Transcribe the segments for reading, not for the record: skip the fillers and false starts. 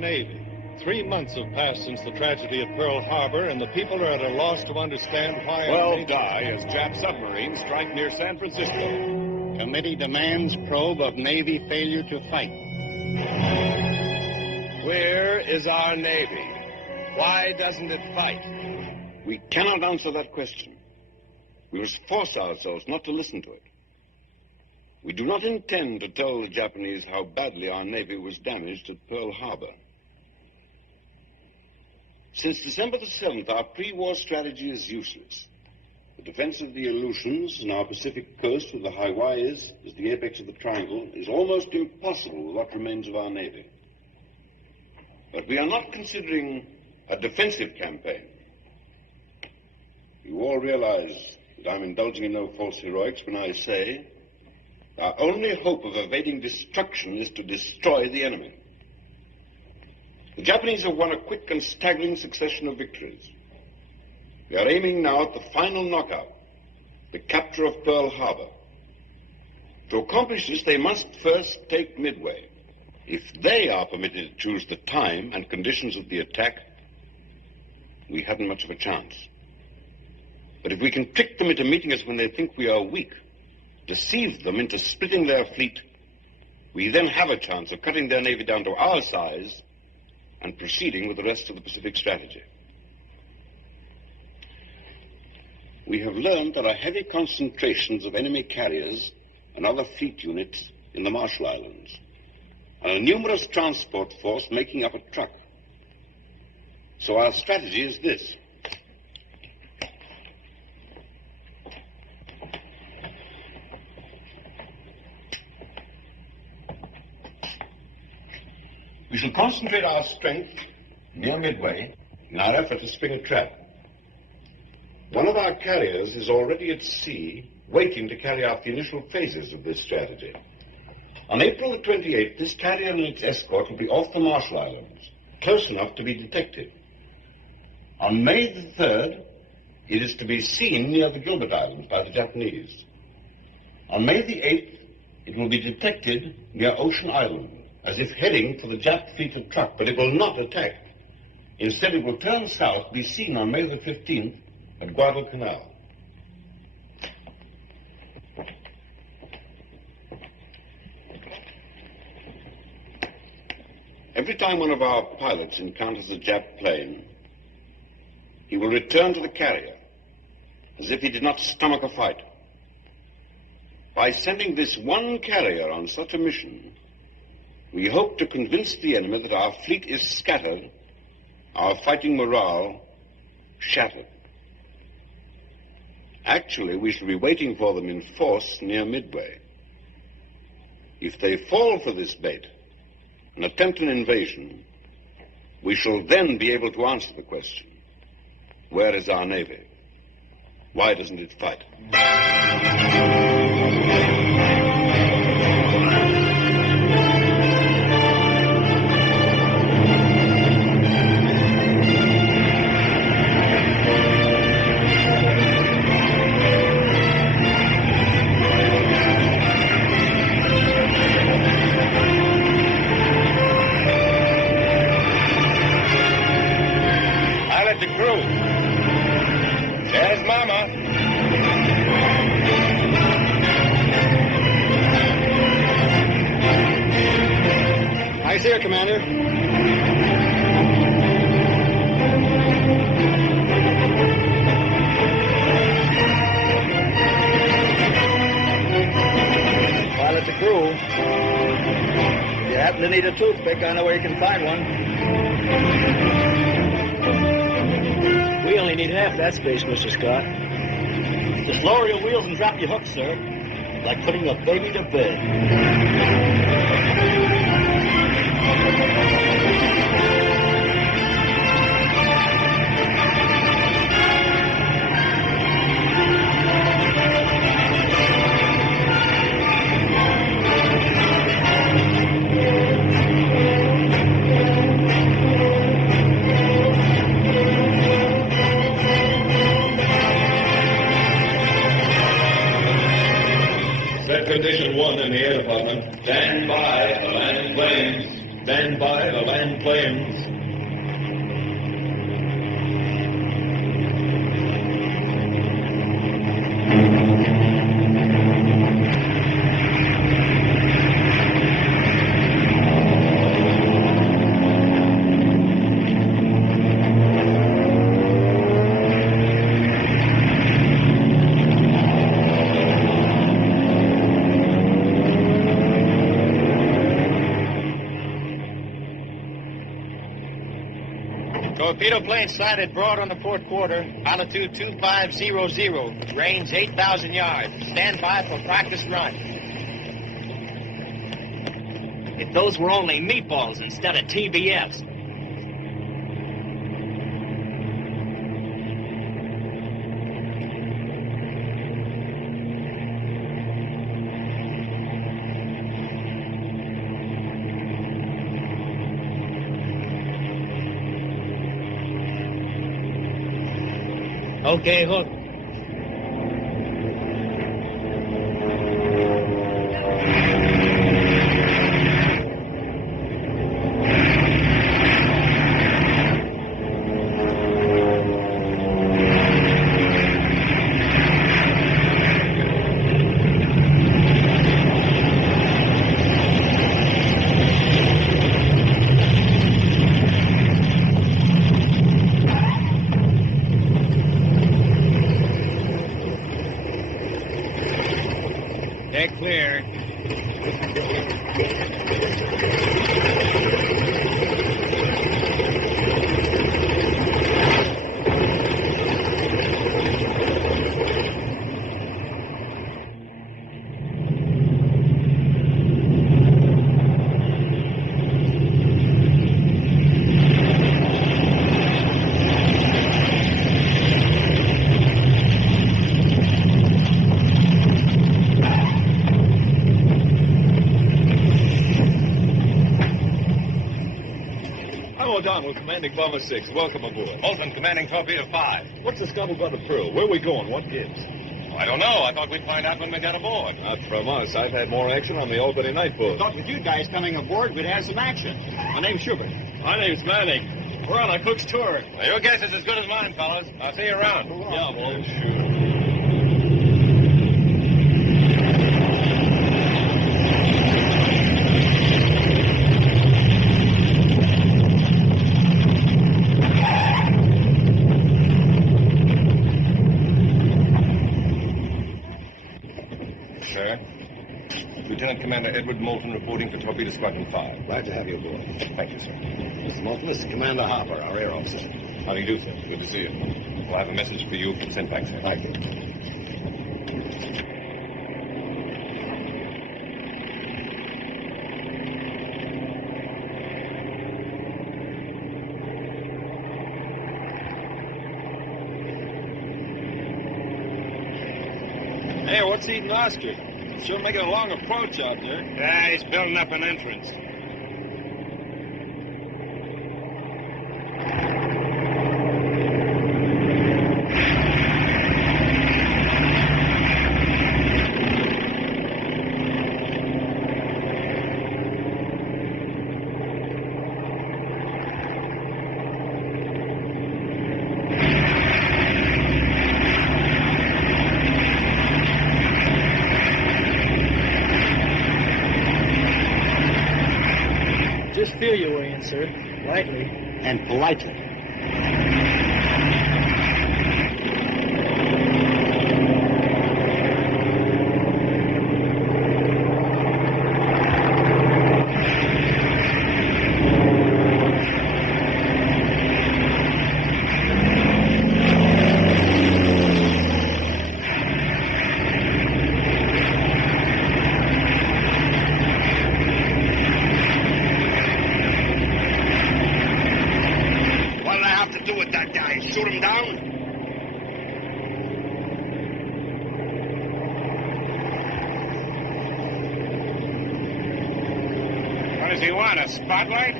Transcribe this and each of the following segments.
Navy. 3 months have passed since the tragedy at Pearl Harbor, and the people are at a loss to understand why... 12 die as Jap submarines strike near San Francisco. Committee demands probe of Navy failure to fight. Where is our Navy? Why doesn't it fight? We cannot answer that question. We must force ourselves not to listen to it. We do not intend to tell the Japanese how badly our Navy was damaged at Pearl Harbor. Since December the 7th, our pre-war strategy is useless. The defense of the Aleutians and our Pacific coast with the Hawaiis as the apex of the triangle is almost impossible with what remains of our Navy. But we are not considering a defensive campaign. You all realize that I'm indulging in no false heroics when I say our only hope of evading destruction is to destroy the enemy. The Japanese have won a quick and staggering succession of victories. We are aiming now at the final knockout, the capture of Pearl Harbor. To accomplish this, they must first take Midway. If they are permitted to choose the time and conditions of the attack, we haven't much of a chance. But if we can trick them into meeting us when they think we are weak, deceive them into splitting their fleet, we then have a chance of cutting their navy down to our size and proceeding with the rest of the Pacific strategy. We have learned there are heavy concentrations of enemy carriers and other fleet units in the Marshall Islands, and a numerous transport force making up a truck. So our strategy is this. We shall concentrate our strength near Midway in our effort to spring a trap. One of our carriers is already at sea, waiting to carry out the initial phases of this strategy. On April the 28th, this carrier and its escort will be off the Marshall Islands, close enough to be detected. On May the 3rd, it is to be seen near the Gilbert Islands by the Japanese. On May the 8th, it will be detected near Ocean Island, as if heading for the Jap fleet of truck, but it will not attack. Instead, it will turn south, be seen on May the 15th at Guadalcanal. Every time one of our pilots encounters a Jap plane, he will return to the carrier as if he did not stomach a fight. By sending this one carrier on such a mission, we hope to convince the enemy that our fleet is scattered, our fighting morale shattered. Actually, we shall be waiting for them in force near Midway. If they fall for this bait and attempt an invasion, we shall then be able to answer the question, where is our Navy? Why doesn't it fight? Here, Commander. Pilot to crew. If you happen to need a toothpick, I know where you can find one. We only need half that space, Mr. Scott. Just lower your wheels and drop your hooks, sir. Like putting a baby to bed. Condition 1 in the air department. Stand by for landing planes. Stand by to land planes. Torpedo plane sighted broad on the port quarter, altitude 2500, range 8,000 yards. Stand by for practice run. If those were only meatballs instead of TBS. Okay, hook. Deck clear. With Commanding Bomber 6. Welcome aboard. Bolton, commanding Torpedo 5. What's the scuttlebutt of Pearl? Where are we going? What gives? I don't know. I thought we'd find out when we got aboard. Not from us. I've had more action on the Albany night boat. Thought with you guys coming aboard, we'd have some action. My name's Schubert. My name's Manning. We're on a cook's tour. Now, your guess is as good as mine, fellas. I'll see you around. Yeah, well, sure. Lieutenant Commander Edward Moulton reporting for Torpedo Squadron 5. Glad to have you aboard. Thank you, sir. Mr. Moulton, this is Commander Harper, our air officer. How do you do, sir? Good to see you. We'll have a message for you sent back, sir. Thank you. Hey, what's eating ostrich? Sure making a long approach out there. Yeah, he's building up an entrance. Just feel your way in, sir. Lightly. And politely. Shoot him down? What does he want, a spotlight?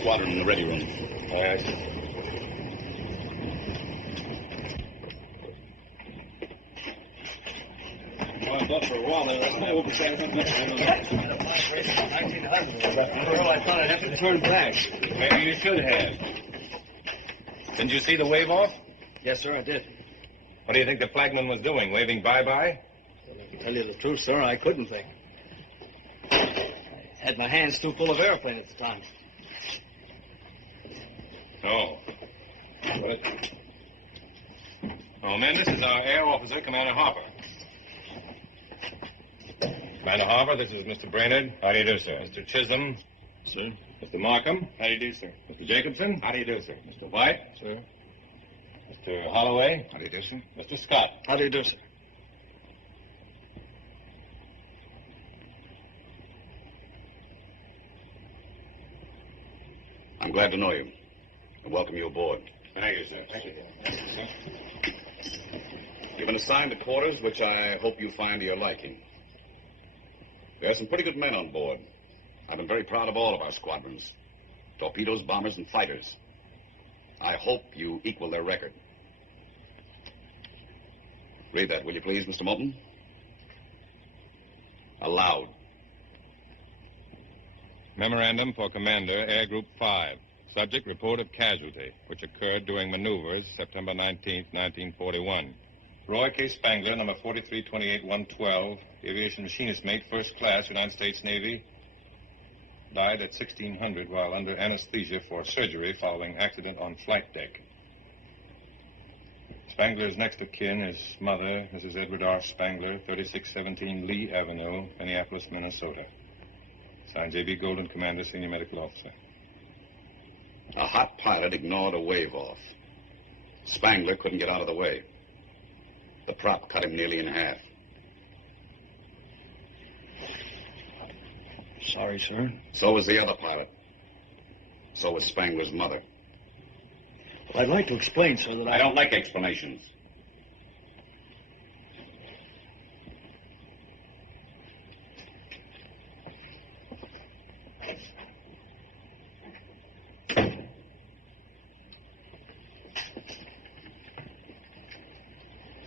squadron in the ready room. Aye, aye, sir. Wound up for a while there. I thought I'd have to turn back. Maybe you should have. Didn't you see the wave off? Yes, sir, I did. What do you think the flagman was doing? Waving bye-bye? To tell you the truth, sir, I couldn't think. I had my hands too full of airplane at the time. Oh. What? Oh, man, this is our air officer, Commander Harper. Commander Harper, this is Mr. Brainerd. How do you do, sir? Mr. Chisholm. Sir? Mr. Markham. How do you do, sir? Mr. Jacobson. How do you do, sir? Mr. White. Sir? Mr. Holloway. How do you do, sir? Mr. Scott. How do you do, sir? I'm glad to know you. And welcome you aboard. Thank you, sir. Thank you. You've been assigned to quarters which I hope you find to your liking. There are some pretty good men on board. I've been very proud of all of our squadrons. Torpedoes, bombers, and fighters. I hope you equal their record. Read that, will you please, Mr. Moulton? Aloud. Memorandum for Commander, Air Group 5. Subject, report of casualty, which occurred during maneuvers September 19, 1941. Roy K. Spangler, number 4328-112, aviation machinist mate, first class, United States Navy, died at 1600 while under anesthesia for surgery following accident on flight deck. Spangler's next of kin is mother, Mrs. Edward R. Spangler, 3617 Lee Avenue, Minneapolis, Minnesota. Signed J.B. Golden, Commander, Senior Medical Officer. A hot pilot ignored a wave off. Spangler couldn't get out of the way. The prop cut him nearly in half. Sorry, sir. So was the other pilot. So was Spangler's mother. Well, I'd like to explain, sir, that I don't like explanations.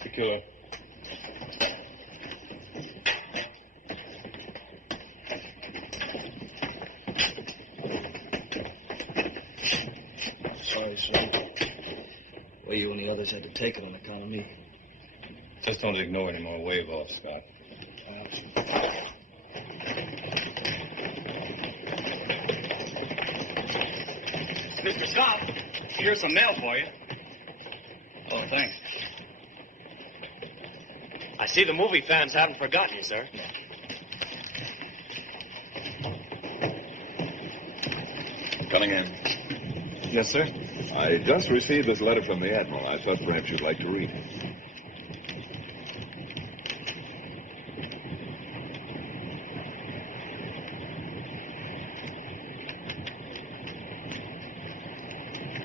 Secure. Sorry, sir. Well, you and the others had to take it on account of me. Just don't ignore any more wave off, Scott. Mr. Scott, here's some mail for you. Oh, thanks. I see the movie fans haven't forgotten you, sir. Coming in. Yes, sir. I just received this letter from the Admiral. I thought perhaps you'd like to read it.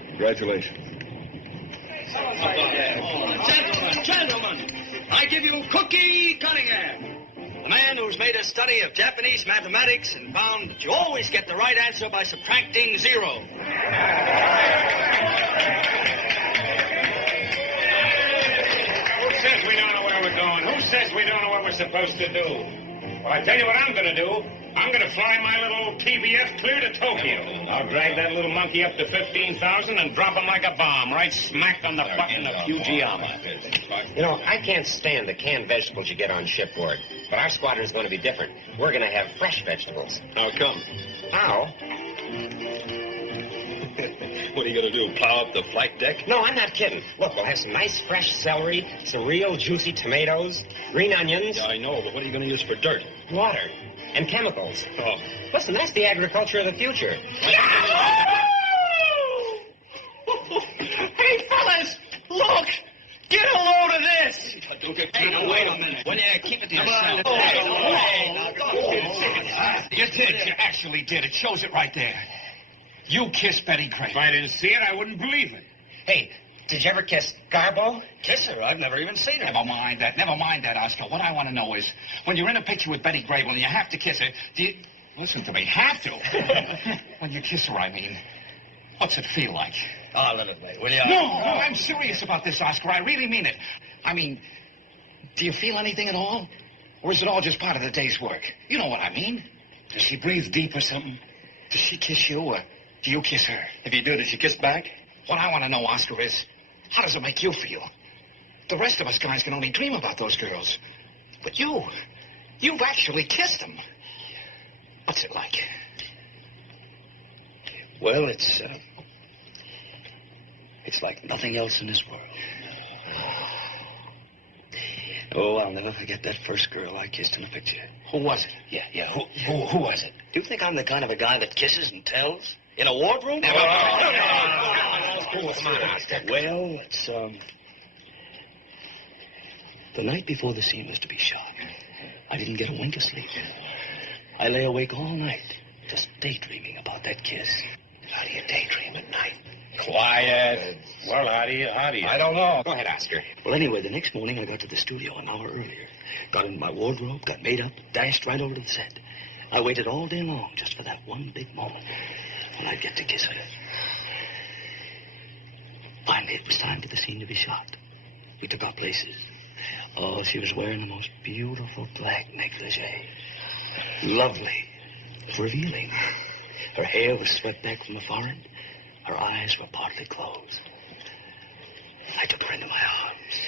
Congratulations. Gentlemen, I give you Cookie Cunningham, a man who's made a study of Japanese mathematics and found that you always get the right answer by subtracting 0. Who says we don't know where we're going? Who says we don't know what we're supposed to do? Well, I tell you what I'm going to do. I'm going to fly my little TBF clear to Tokyo. I'll drag that little monkey up to 15,000 and drop him like a bomb right smack on the button of Fujiyama. You know, I can't stand the canned vegetables you get on shipboard. But our squadron's going to be different. We're going to have fresh vegetables. How come? How? What are you going to do, plow up the flight deck? No, I'm not kidding. Look, we'll have some nice fresh celery, some real juicy tomatoes, green onions. Yeah, I know, but what are you going to use for dirt? Water. And chemicals. Oh. Listen, that's the agriculture of the future. Hey, fellas, look! Get a load of this! Hey, now, wait a minute. Keep it to yourself. You did. You actually did. It shows it right there. You kissed Betty Gray. If I didn't see it, I wouldn't believe it. Hey, did you ever kiss Garbo? Kiss her? I've never even seen her. Never mind that, Oscar. What I want to know is, when you're in a picture with Betty Gray, when you have to kiss her, do you... Listen to me. Have to? When you kiss her, I mean. What's it feel like? Oh, let it lay, will you? No, I'm serious about this, Oscar. I really mean it. I mean, do you feel anything at all? Or is it all just part of the day's work? You know what I mean. Does she breathe deep or something? Does she kiss you, or do you kiss her? If you do, does she kiss back? What I want to know, Oscar, is how does it make you feel? The rest of us guys can only dream about those girls. But you've actually kissed them. What's it like? Well, it's like nothing else in this world. Oh, I'll never forget that first girl I kissed in the picture. Who was it? Yeah. Who was it? Do you think I'm the kind of a guy that kisses and tells? In a wardroom? Come on, Oscar. Well, it's, the night before the scene was to be shot, I didn't get a wink of sleep. I lay awake all night, just daydreaming about that kiss. How do you daydream at night? Quiet. Well, how do you? I don't know. Go ahead, Oscar. Well, anyway, the next morning I got to the studio an hour earlier. Got into my wardrobe, got made up, dashed right over to the set. I waited all day long just for that one big moment when I'd get to kiss her. Finally, it was time for the scene to be shot. We took our places. Oh, she was wearing the most beautiful black negligee. Lovely. Revealing. Her hair was swept back from the forehead. Her eyes were partly closed. I took her into my arms.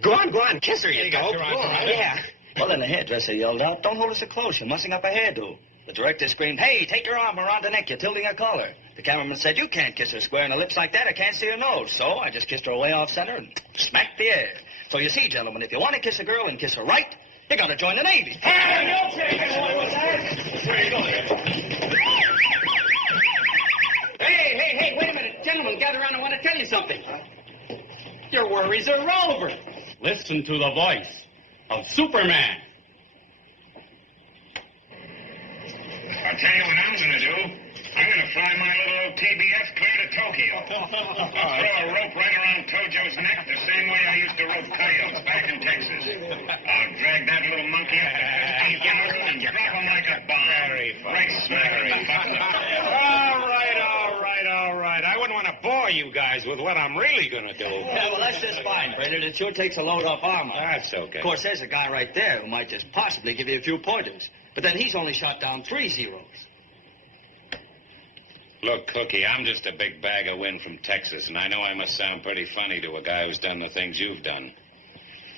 Go on. Kiss her, you go. Yeah. Well, then the hairdresser yelled out, "Don't hold her so close. You're mussing up her hairdo." The director screamed, "Hey, take your arm around her neck. You're tilting her collar." The cameraman said, "You can't kiss her square in the lips like that. I can't see her nose." So I just kissed her way off center and smacked the air. So you see, gentlemen, if you want to kiss a girl and kiss her right, you got to join the Navy. Hey, wait a minute. Gentlemen, gather around. I want to tell you something. Your worries are over. Listen to the voice of Superman. I'll tell you what I'm going to do. I'm going to fly my little TBF clear to Tokyo. I'll throw a rope right around Tojo's neck the same way I used to rope coyotes back in Texas. I'll drag that little monkey up to 15,000 and drop him like a bomb. Right smack in the butt. All right. I wouldn't want to bore you guys with what I'm really going to do. Yeah, well, that's just fine, Brainerd. It sure takes a load off armor. That's okay. Of course, there's a guy right there who might just possibly give you a few pointers. But then he's only shot down 3 zeros. Look, Cookie, I'm just a big bag of wind from Texas, and I know I must sound pretty funny to a guy who's done the things you've done.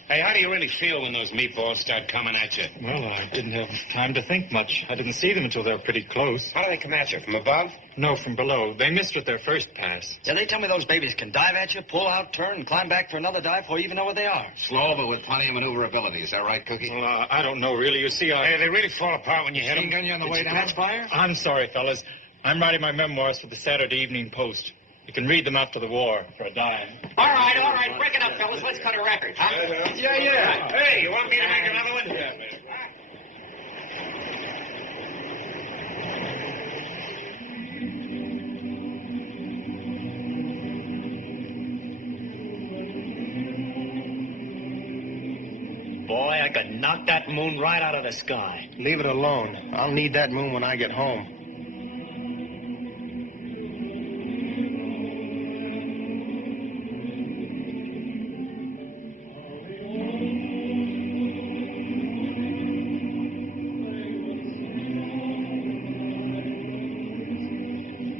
Hey, how do you really feel when those meatballs start coming at you? Well, I didn't have time to think much. I didn't see them until they were pretty close. How do they come at you? From above? No, from below. They missed with their first pass. Yeah, they tell me those babies can dive at you, pull out, turn, and climb back for another dive before you even know where they are. Slow, but with plenty of maneuverability. Is that right, Cookie? Well, I don't know, really. You see, Hey, they really fall apart when you hit them. Gun you on the way down? Fire? I'm sorry, fellas. I'm writing my memoirs for the Saturday Evening Post. You can read them after the war for a dime. All right. Break it up, fellas. Let's cut a record, huh? Yeah. Hey, you want me to make another one? Boy, I could knock that moon right out of the sky. Leave it alone. I'll need that moon when I get home.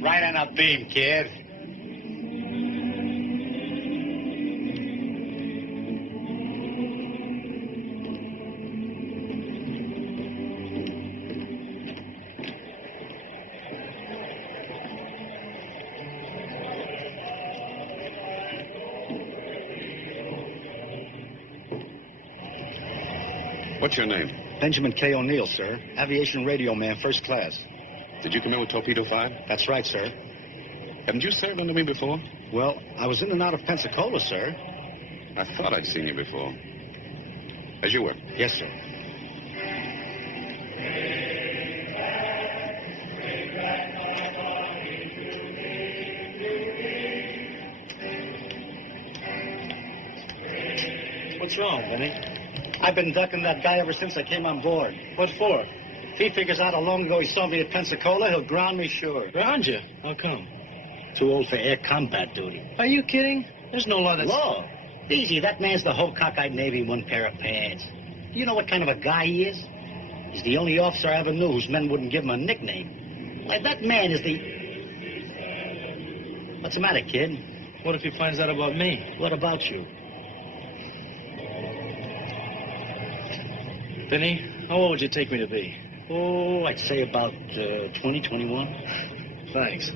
Right on a beam, kid. What's your name? Benjamin K. O'Neill, sir. Aviation radio man, first class. Did you come in with Torpedo 5? That's right, sir. Haven't you served under me before? Well, I was in and out of Pensacola, sir. I thought I'd seen you before. As you were. Yes, sir. What's wrong, Benny? I've been ducking that guy ever since I came on board. What for? If he figures out how long ago he saw me at Pensacola, he'll ground me sure. Ground you? How come? Too old for air combat duty. Are you kidding? There's no law that's... Law? Easy, that man's the whole cockeyed Navy in one pair of pants. You know what kind of a guy he is? He's the only officer I ever knew whose men wouldn't give him a nickname. Like, that man is the... What's the matter, kid? What if he finds out about me? What about you? Benny, how old would you take me to be? Oh, I'd say about 20, 21. Thanks.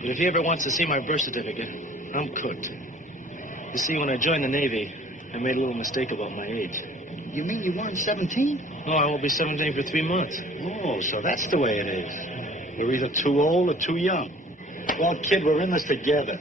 But if he ever wants to see my birth certificate, I'm cooked. You see, when I joined the Navy, I made a little mistake about my age. You mean you weren't 17? No, I won't be 17 for 3 months. Oh, so that's the way it is. We're either too old or too young. Well, kid, we're in this together.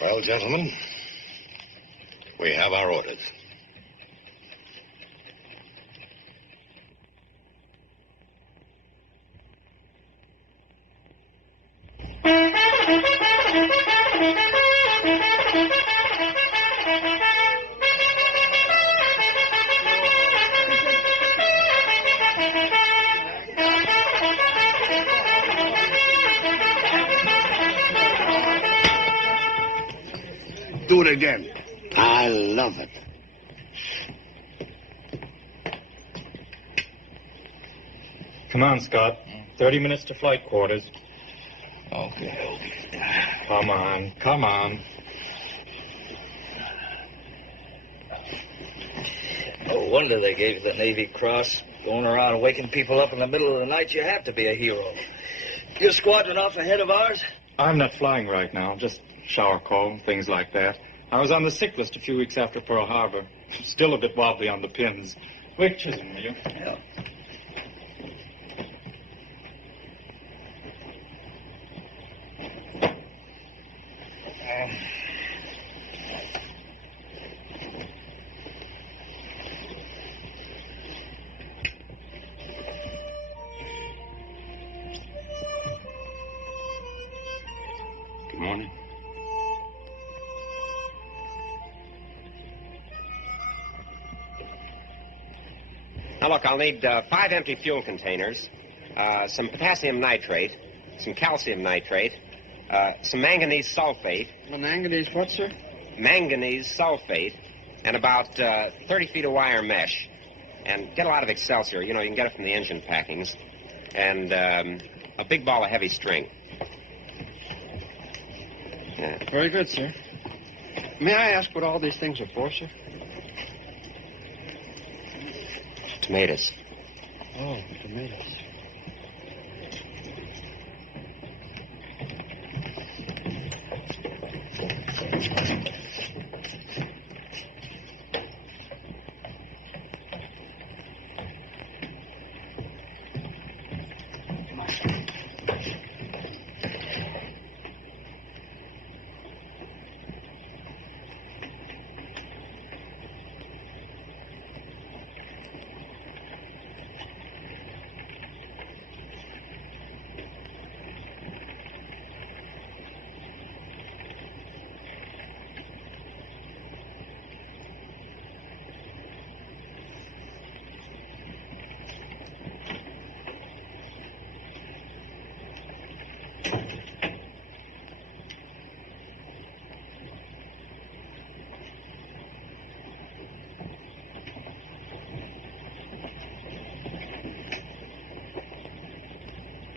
Well, gentlemen, we have our orders. Do it again. I love it. Come on, Scott. 30 minutes to flight quarters. Okay. Come on, come on. No wonder they gave you the Navy Cross. Going around waking people up in the middle of the night, you have to be a hero. Your squadron off ahead of ours? I'm not flying right now, just shower call, things like that. I was on the sick list a few weeks after Pearl Harbor. Still a bit wobbly on the pins. Quick, Chisholm, will you? Yeah. Good morning. Now, look, I'll need 5 empty fuel containers, some potassium nitrate, some calcium nitrate, some manganese sulfate. The manganese what, sir? Manganese sulfate, and about 30 feet of wire mesh. And get a lot of Excelsior. You know, you can get it from the engine packings. And a big ball of heavy string. Yeah. Very good, sir. May I ask what all these things are for, sir? Tomatoes. Oh, tomatoes.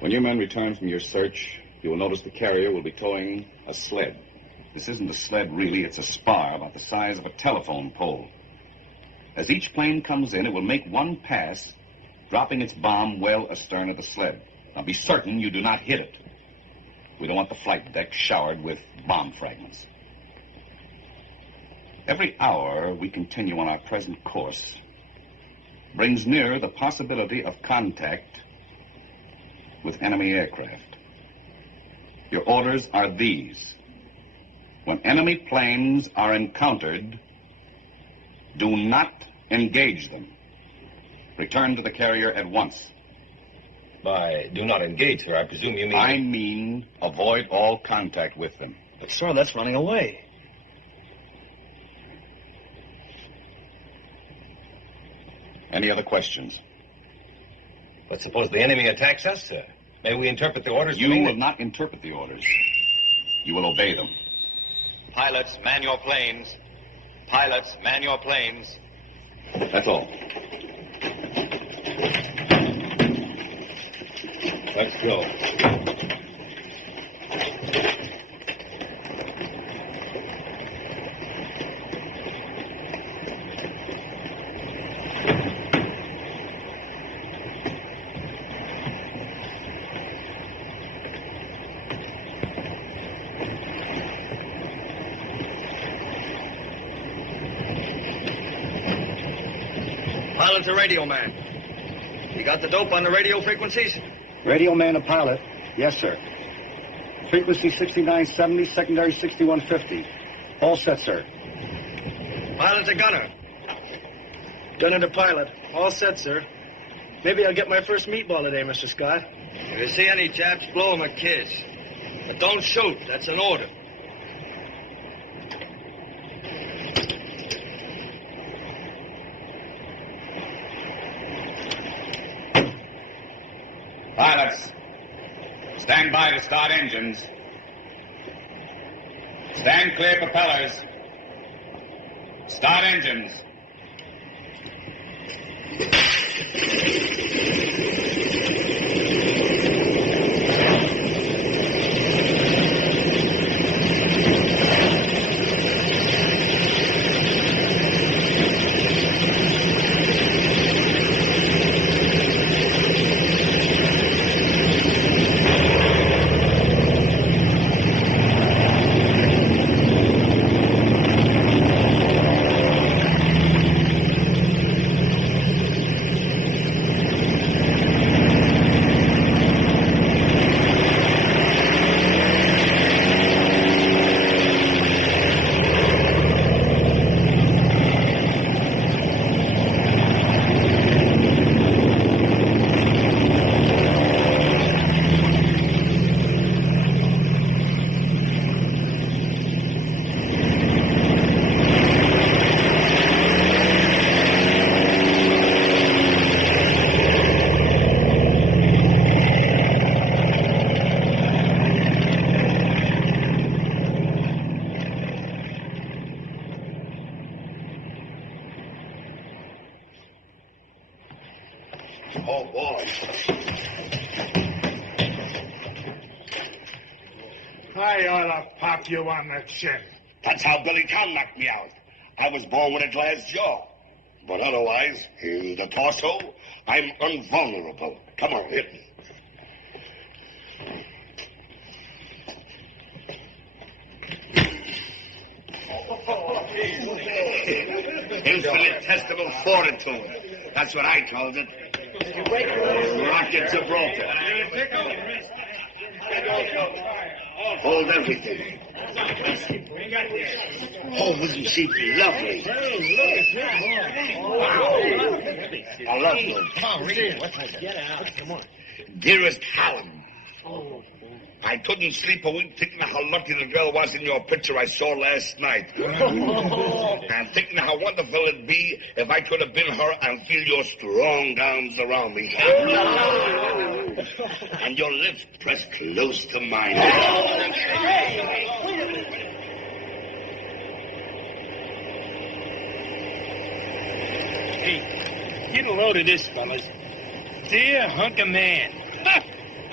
When your men return from your search, you will notice the carrier will be towing a sled. This isn't a sled, really. It's a spar about the size of a telephone pole. As each plane comes in, it will make one pass, dropping its bomb well astern of the sled. Now, be certain you do not hit it. We don't want the flight deck showered with bomb fragments. Every hour we continue on our present course brings nearer the possibility of contact with enemy aircraft. Your orders are these. When enemy planes are encountered, do not engage them. Return to the carrier at once. By do not engage, sir, I presume you mean... I mean avoid all contact with them. But, sir, that's running away. Any other questions? But suppose the enemy attacks us, sir. May we interpret the orders? You will not interpret the orders. You will obey them. Pilots, man your planes. Pilots, man your planes. That's all. Let's go. Pilot's a radio man. You got the dope on the radio frequencies? Radio man, a pilot. Yes, sir. Frequency 6970, secondary 6150. All set, sir. Pilot's a gunner. Gunner to pilot. All set, sir. Maybe I'll get my first meatball today, Mr. Scott. If you see any chaps, blow them a kiss. But don't shoot. That's an order. Pilots, stand by to start engines. Stand clear propellers. Start engines. Oh, boy. I ought to pop you on the chin. That's how Billy Tom knocked me out. I was born with a glass jaw. But otherwise, in the torso, I'm invulnerable. Come on, hit me. Infinitesimal fortitude. That's what I called it. Rock Gibraltar. Hold everything. Oh, isn't she lovely? I love you. Come on, read it. Get out. Come on. Dearest Hallam. I couldn't sleep a wink thinking how lucky the girl was in your picture I saw last night. And thinking how wonderful it'd be if I could have been her and feel your strong arms around me. And your lips pressed close to mine. Hey, get a load of this, fellas. Dear hunk of man.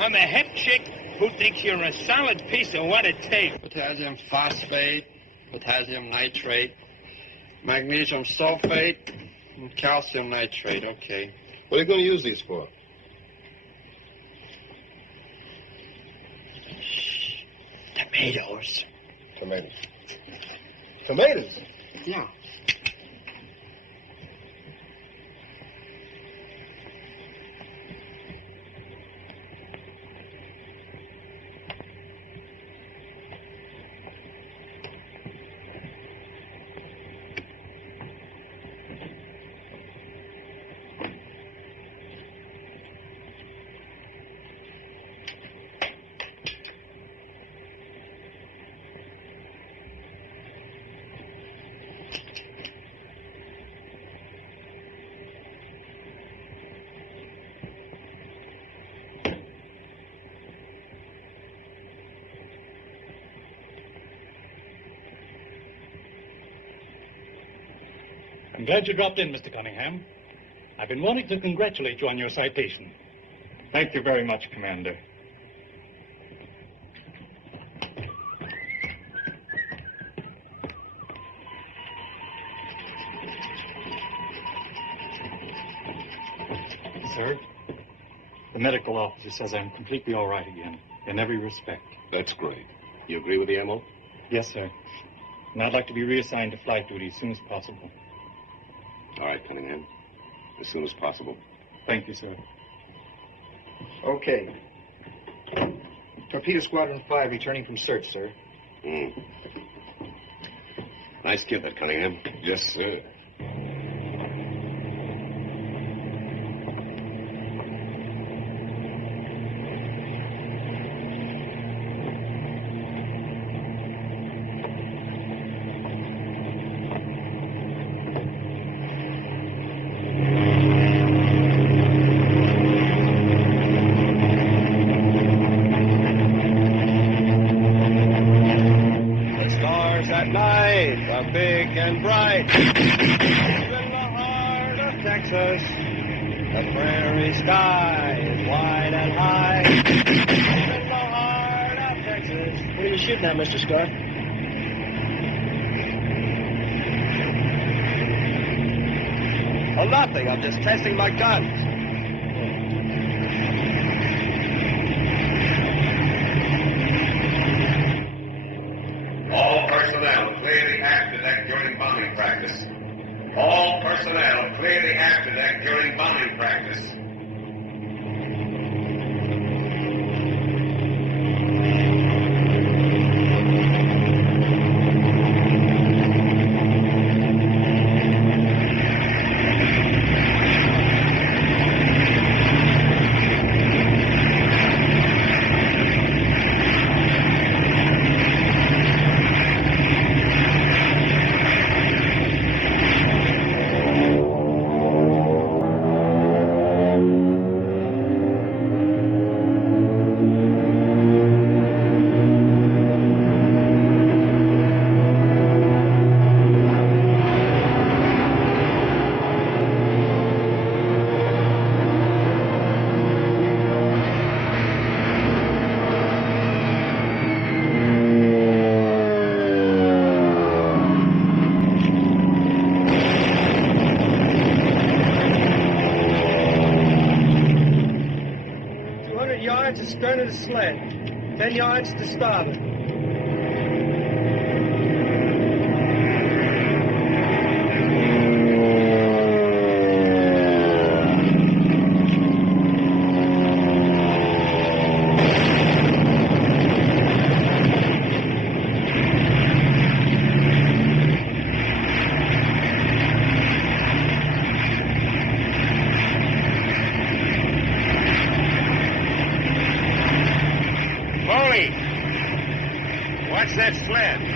I'm a hep chick who thinks you're a solid piece of what it takes. Potassium phosphate, potassium nitrate, magnesium sulfate, and calcium nitrate. Okay. What are you going to use these for? Tomatoes. Tomatoes. Tomatoes? Yeah. I'm glad you dropped in, Mr. Cunningham. I've been wanting to congratulate you on your citation. Thank you very much, Commander. Sir, the medical officer says I'm completely all right again, in every respect. That's great. You agree with the MO? Yes, sir. And I'd like to be reassigned to flight duty as soon as possible. All right, Cunningham. As soon as possible. Thank you, sir. Okay. Torpedo Squadron 5 returning from search, sir. Nice kid, that Cunningham. Yes, sir. And bright in the heart of Texas, the prairie sky is wide and high. In the heart of Texas. What are you shooting at, Mr. Scott? Oh, nothing. I'm just testing my gun. All personnel clear the after deck during bombing practice. All personnel clear the after deck during bombing practice. Stern of the sled. 10 yards to starboard. Watch that sled.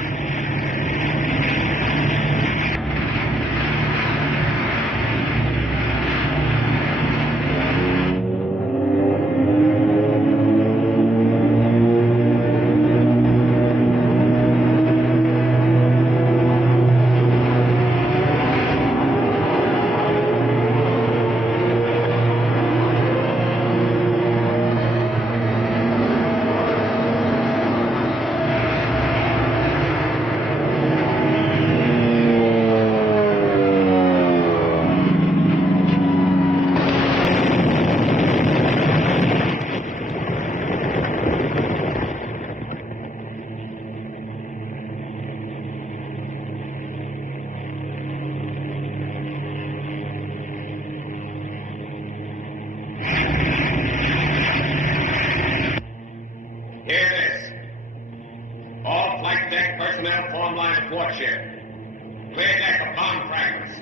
All flight deck personnel form line athwartship. Clear deck for bomb fragments.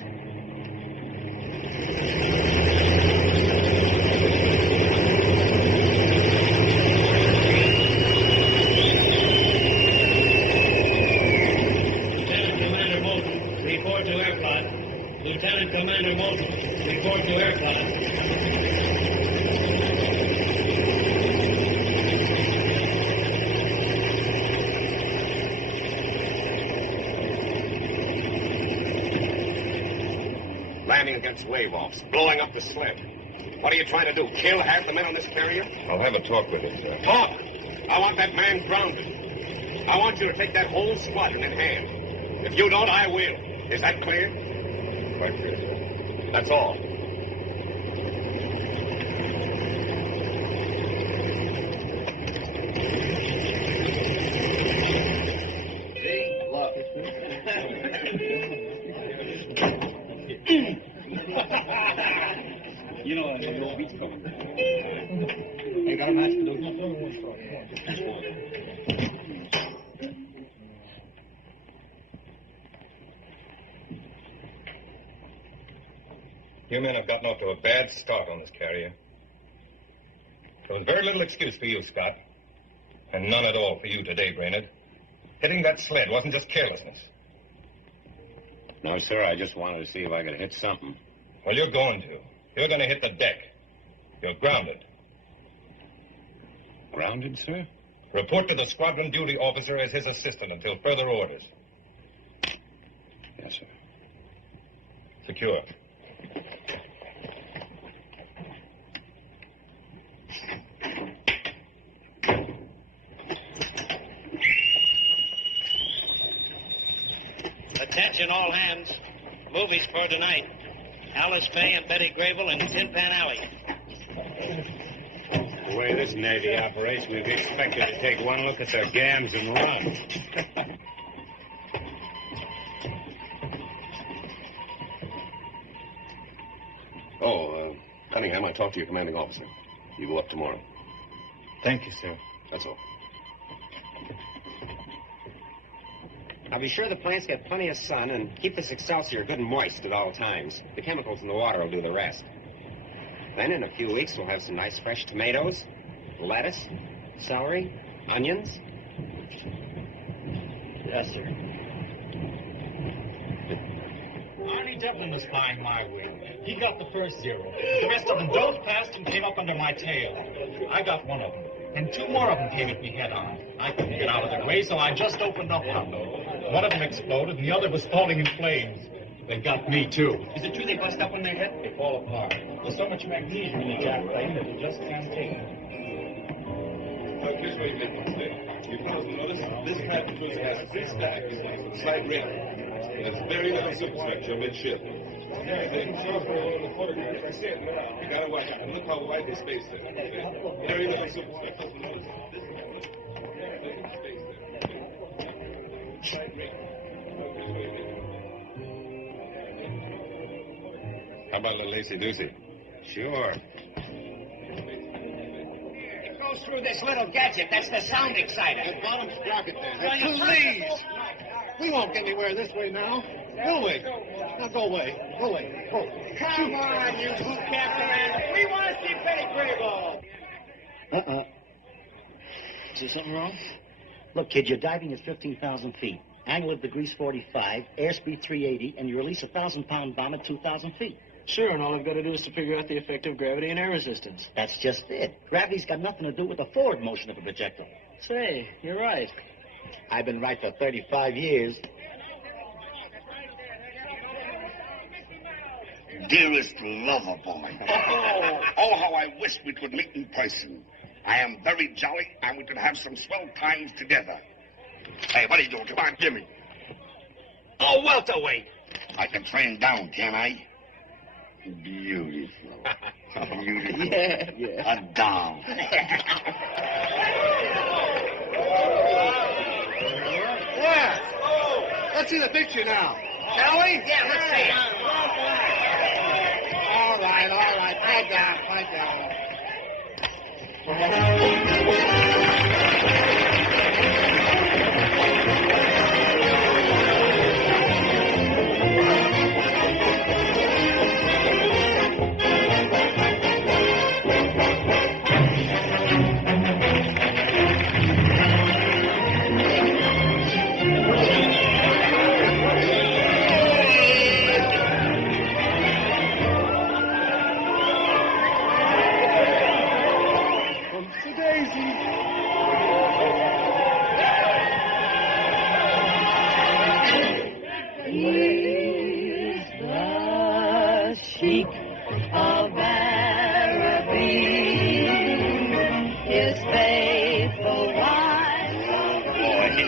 Lieutenant Commander Moulton, report to aircraft. Landing against wave offs, blowing up the sled. What are you trying to do? Kill half the men on this carrier? I'll have a talk with him, sir. Talk! I want that man grounded. I want you to take that whole squadron in hand. If you don't, I will. Is that clear? Quite clear, sir. That's all. You know, no beats coming. Ain't got a match to do. You men have gotten off to a bad start on this carrier. There was very little excuse for you, Scott. And none at all for you today, Brainerd. Hitting that sled wasn't just carelessness. No, sir, I just wanted to see if I could hit something. Well, you're going to. You're going to hit the deck. You're grounded. Grounded, sir? Report to the squadron duty officer as his assistant until further orders. Yes, sir. Secure. Attention, all hands. Movies for tonight. Alice Bay and Betty Grable in Tin Pan Alley. The way this Navy operates, we'd be expected to take one look at their gams and run. Cunningham, I talked to your commanding officer. You go up tomorrow. Thank you, sir. That's all. Now be sure the plants get plenty of sun and keep this Excelsior good and moist at all times. The chemicals in the water will do the rest. Then in a few weeks we'll have some nice fresh tomatoes, lettuce, celery, onions. Yes, sir. Arnie Devlin was flying my wing. He got the first zero. The rest of them dove past and came up under my tail. I got one of them. And two more of them came at me head on. I couldn't get out of their way, so I just opened up on them. One of them exploded, and the other was falling in flames. They got me, too. Is it true they bust up when they hit? They fall apart. There's so much magnesium in the jack plane that you just can't take it. This way, you notice this package has three stacks, slight rim. There's very little superstructure amidship. You gotta watch out. Look how wide the space is. Very little superstructure. How about a little lacy-doocy? Sure. It goes through this little gadget. That's the sound exciter. The bottom sprocket there. Please! We won't get anywhere this way now. Will we? Now go away. Go away. Go. Come on, you two captain. We want to see Betty Grable. Is there something wrong? Look, kid, your diving is 15,000 feet. Angle of degrees 45, airspeed 380, and you release a 1,000-pound bomb at 2,000 feet. Sure, and all I've got to do is to figure out the effect of gravity and air resistance. That's just it. Gravity's got nothing to do with the forward motion of a projectile. Say, you're right. I've been right for 35 years. Dearest lover boy. Oh, how I wish we could meet in person. I am very jolly, and we could have some swell times together. Hey, what are you doing? Come on, give me. Oh, welterweight. I can train down, can't I? Beautiful. Beautiful. Yeah. A down. Yeah. Let's see the picture now. Shall we? Yeah, let's see it. All right. Pipe down. The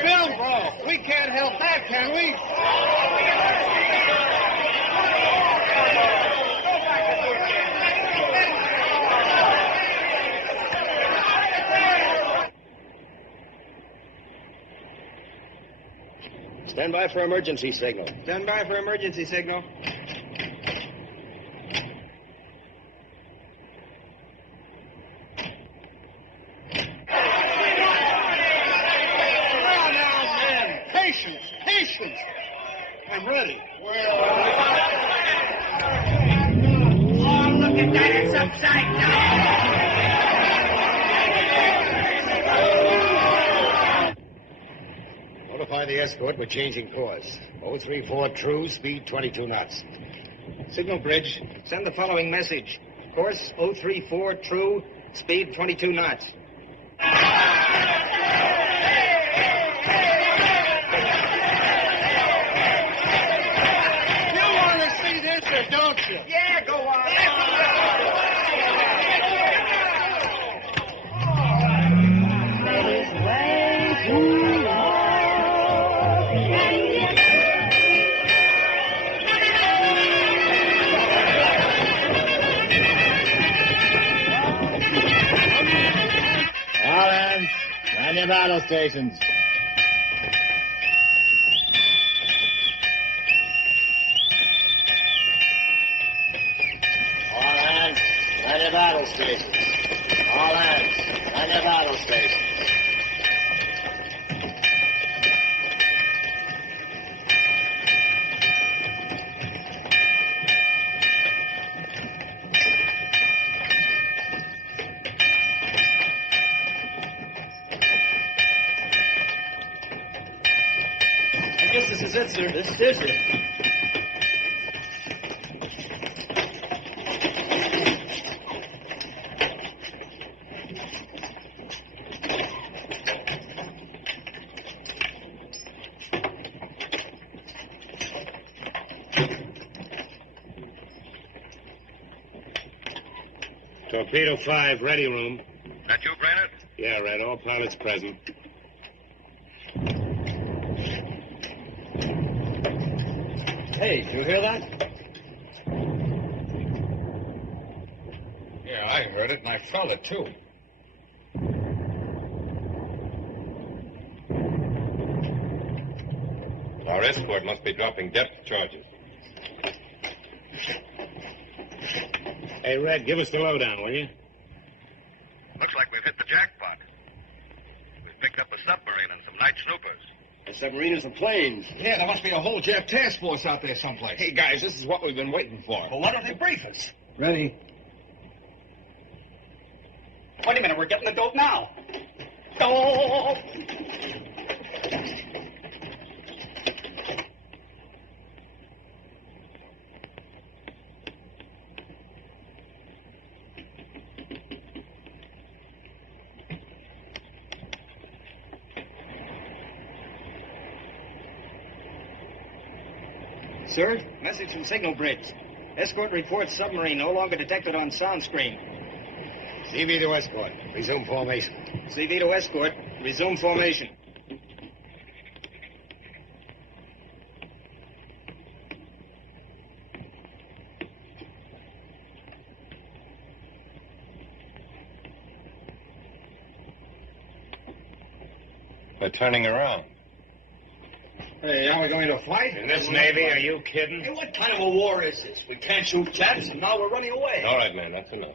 film broke. We can't help that, can we? Stand by for emergency signal. Stand by for emergency signal. Now, men. Patience. Patience. I'm ready. Oh, look at that. It's upside down. Notify the escort we're changing course. 034 true, speed 22 knots. Signal bridge. Send the following message. Course 034 true, speed 22 knots. You want to see this or don't you? Yeah, go on. All hands, man your battle stations. All hands, man your battle stations. All hands, man your battle stations. I guess this is it, sir. This is it. Torpedo 5, ready room. That you, Brainerd? Yeah, Red. All pilots present. Hey, you hear that? Yeah, I heard it, and I felt it, too. Our escort must be dropping depth charges. Hey, Red, give us the lowdown, will you? Looks like we've hit the jackpot. We've picked up a submarine and some night snoopers. A submarine is a planes. Yeah, there must be a whole jet task force out there someplace. Hey, guys, this is what we've been waiting for. Well, why don't they brief us? Ready. Wait a minute, we're getting the dope now. Dope! Sir, message from signal bridge. Escort reports submarine no longer detected on sound screen. CV to escort. Resume formation. CV to escort. Resume formation. They're turning around. Hey, are we going to fight? In this Navy, are you kidding? Hey, what kind of a war is this? We can't shoot jets, and now we're running away. All right, man, that's enough.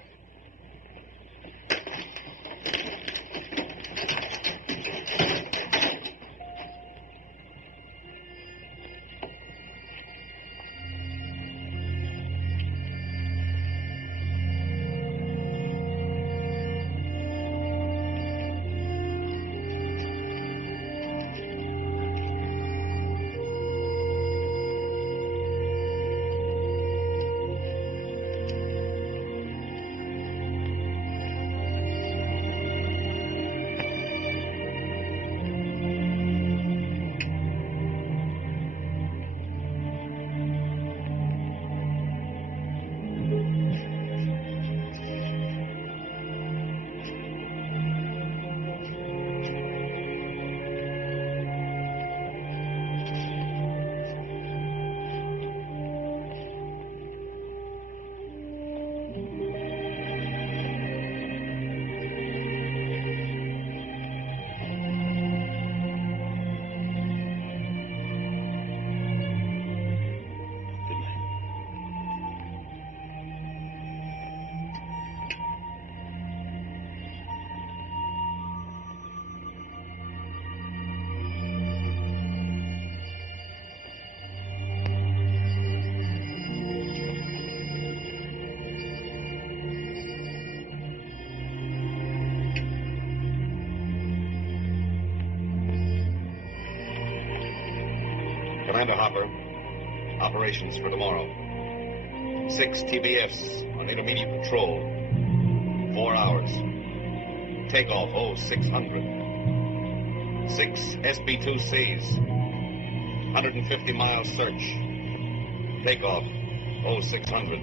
Commander Hopper, operations for tomorrow. 6 TBFs on intermediate patrol. 4 hours. Takeoff 0600. 6 SB-2Cs. 150-mile search. Takeoff 0600.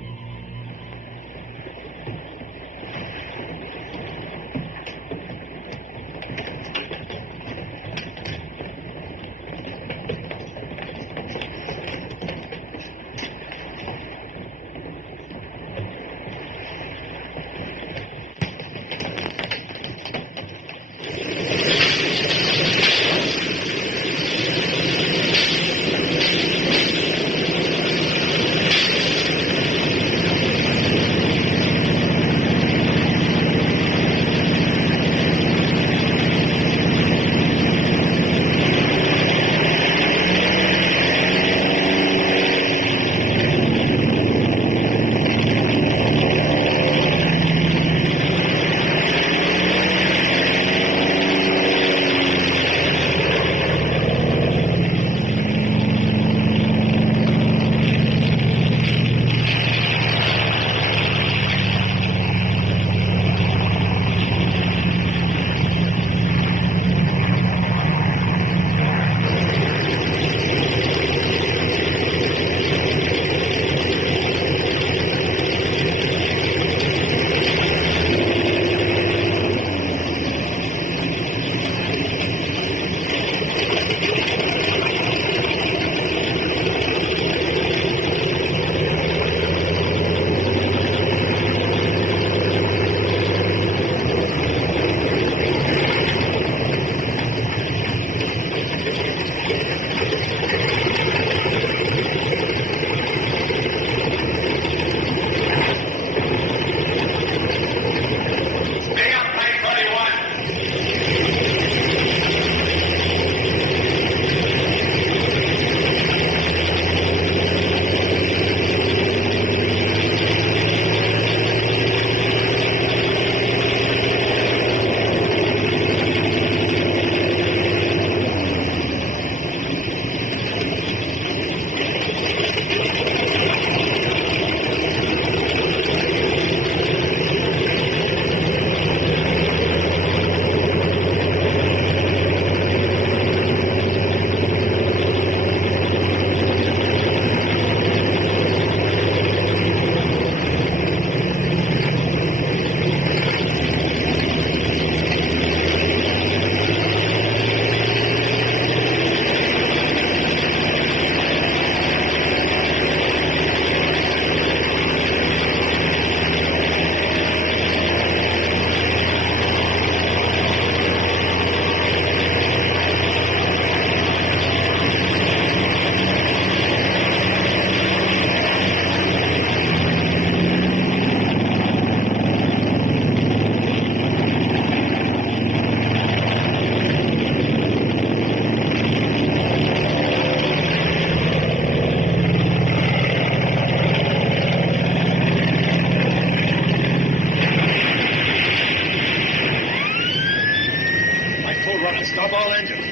Stop all engines.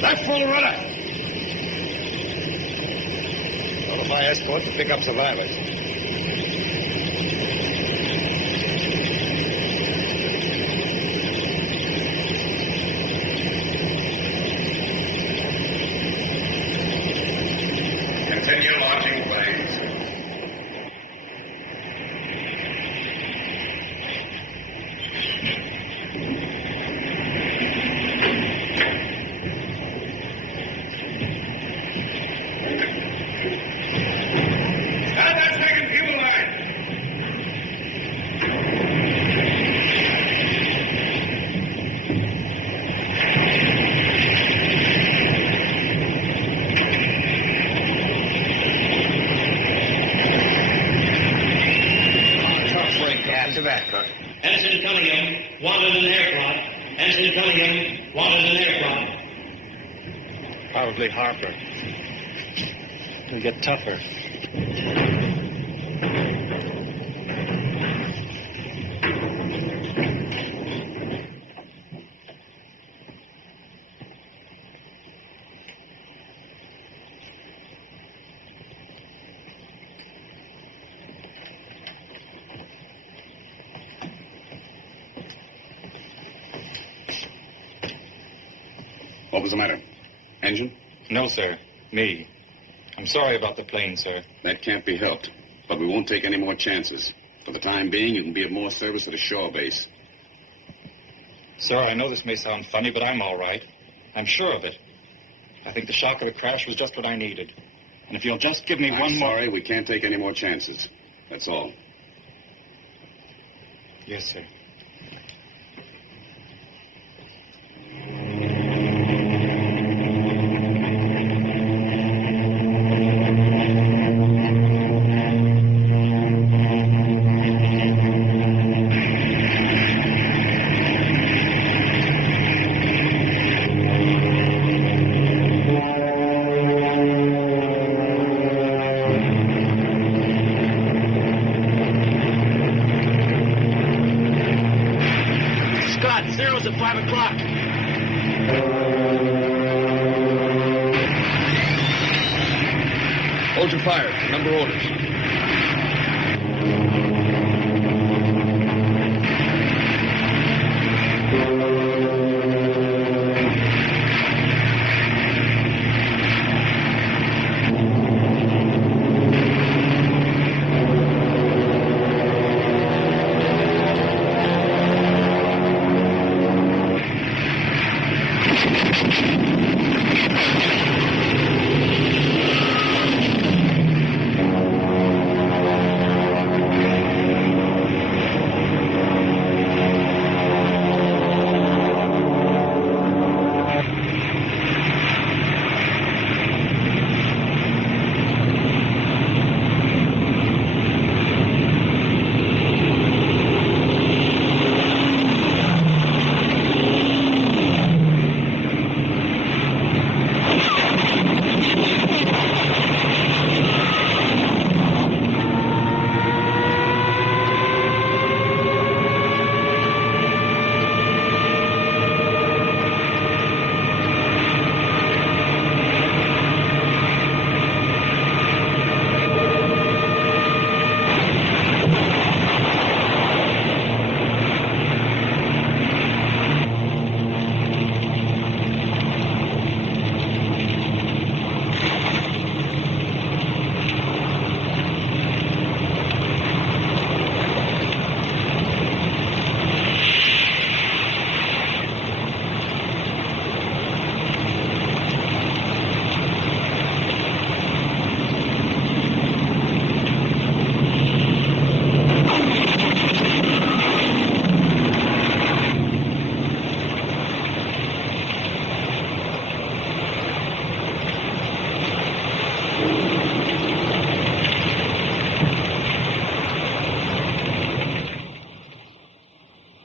Left full rudder. Notify escort to pick up survivors. Continue launching planes. Ensign Cunningham wanted an aircraft. Ensign Cunningham wanted an aircraft. Probably Harper. It'll get tougher. What was the matter? Engine? No, sir. Me. I'm sorry about the plane, sir. That can't be helped. But we won't take any more chances. For the time being, you can be of more service at a shore base. Sir, I know this may sound funny, but I'm all right. I'm sure of it. I think the shock of the crash was just what I needed. And if you'll just give me one more... Sorry, we can't take any more chances. That's all. Yes, sir. Zero's at 5 o'clock. Hold your fire. Remember orders.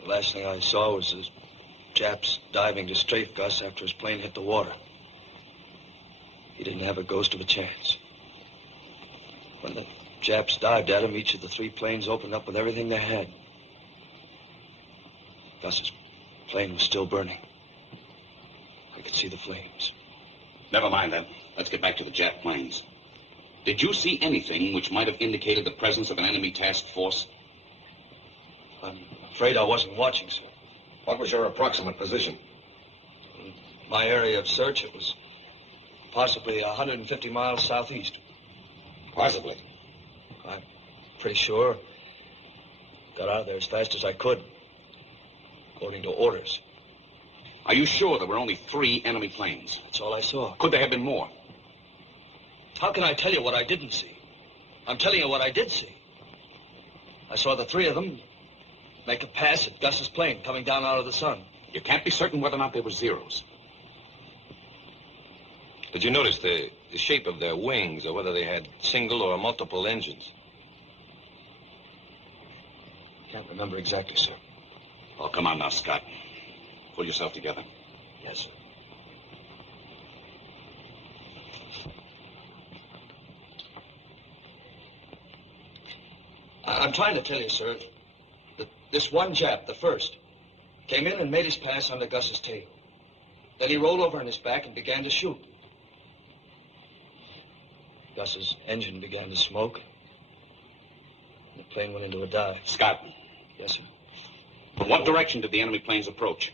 Last thing I saw was the Japs diving to strafe Gus after his plane hit the water. He didn't have a ghost of a chance. When the Japs dived at him, each of the three planes opened up with everything they had. Gus's plane was still burning. I could see the flames. Never mind that. Let's get back to the Jap planes. Did you see anything which might have indicated the presence of an enemy task force? I'm afraid I wasn't watching, sir. What was your approximate position? In my area of search, it was possibly 150 miles southeast. Possibly. I'm pretty sure. Got out of there as fast as I could, according to orders. Are you sure there were only 3 enemy planes? That's all I saw. Could there have been more? How can I tell you what I didn't see? I'm telling you what I did see. I saw the 3 of them make a pass at Gus's plane coming down out of the sun. You can't be certain whether or not they were Zeros. Did you notice the shape of their wings, or whether they had single or multiple engines? Can't remember exactly, sir. Oh, come on now, Scott. Pull yourself together. Yes, sir. I'm trying to tell you, sir, that this one Jap, the first, came in and made his pass under Gus's tail. Then he rolled over on his back and began to shoot. Gus's engine began to smoke. The plane went into a dive. Scott. Yes, sir. From what direction did the enemy planes approach?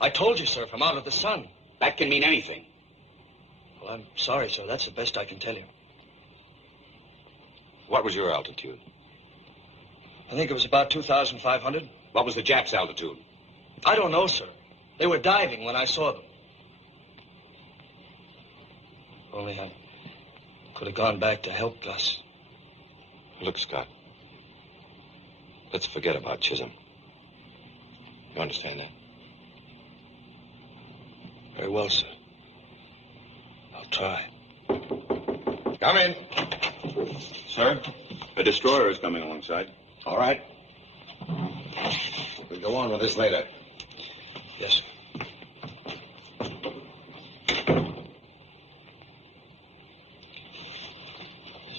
I told you, sir, from out of the sun. That can mean anything. Well, I'm sorry, sir. That's the best I can tell you. What was your altitude? I think it was about 2,500. What was the Japs' altitude? I don't know, sir. They were diving when I saw them. Only I could have gone back to help Gus. Look, Scott. Let's forget about Chisholm. You understand that? Very well, sir. I'll try. Come in. Sir, a destroyer is coming alongside. All right. We'll go on with this later. Yes, sir.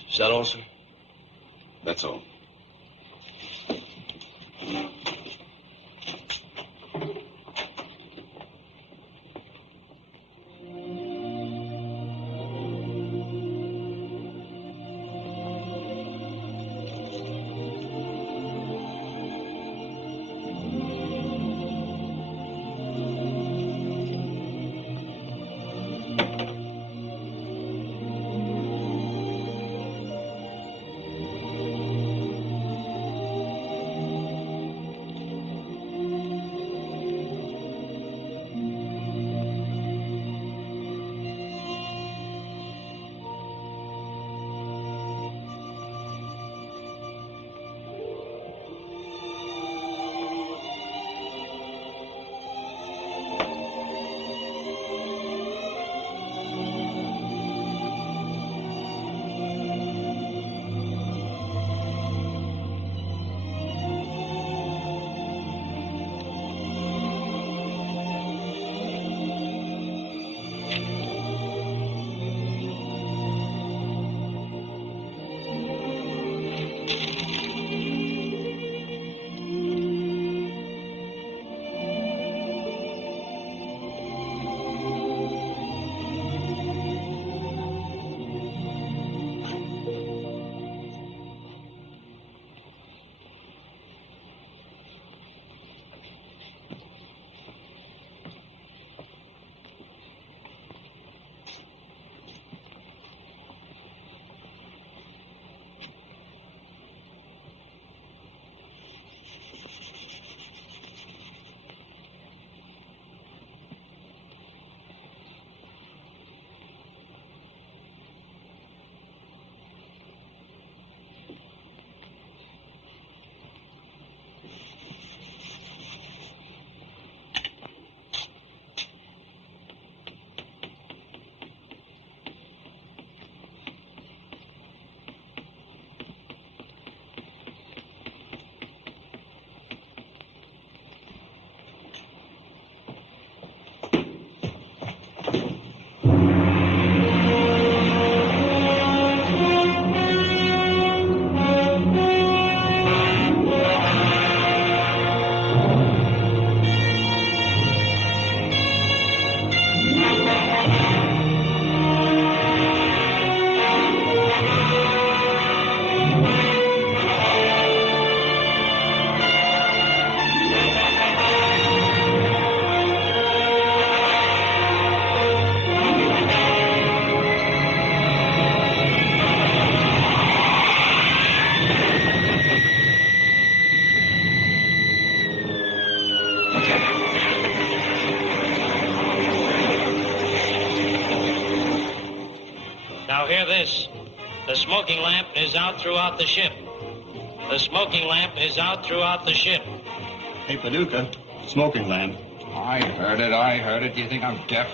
Is that all, sir? That's all. The smoking lamp is out throughout the ship. The smoking lamp is out throughout the ship. Hey, Paducah, smoking lamp. I heard it. Do you think I'm deaf?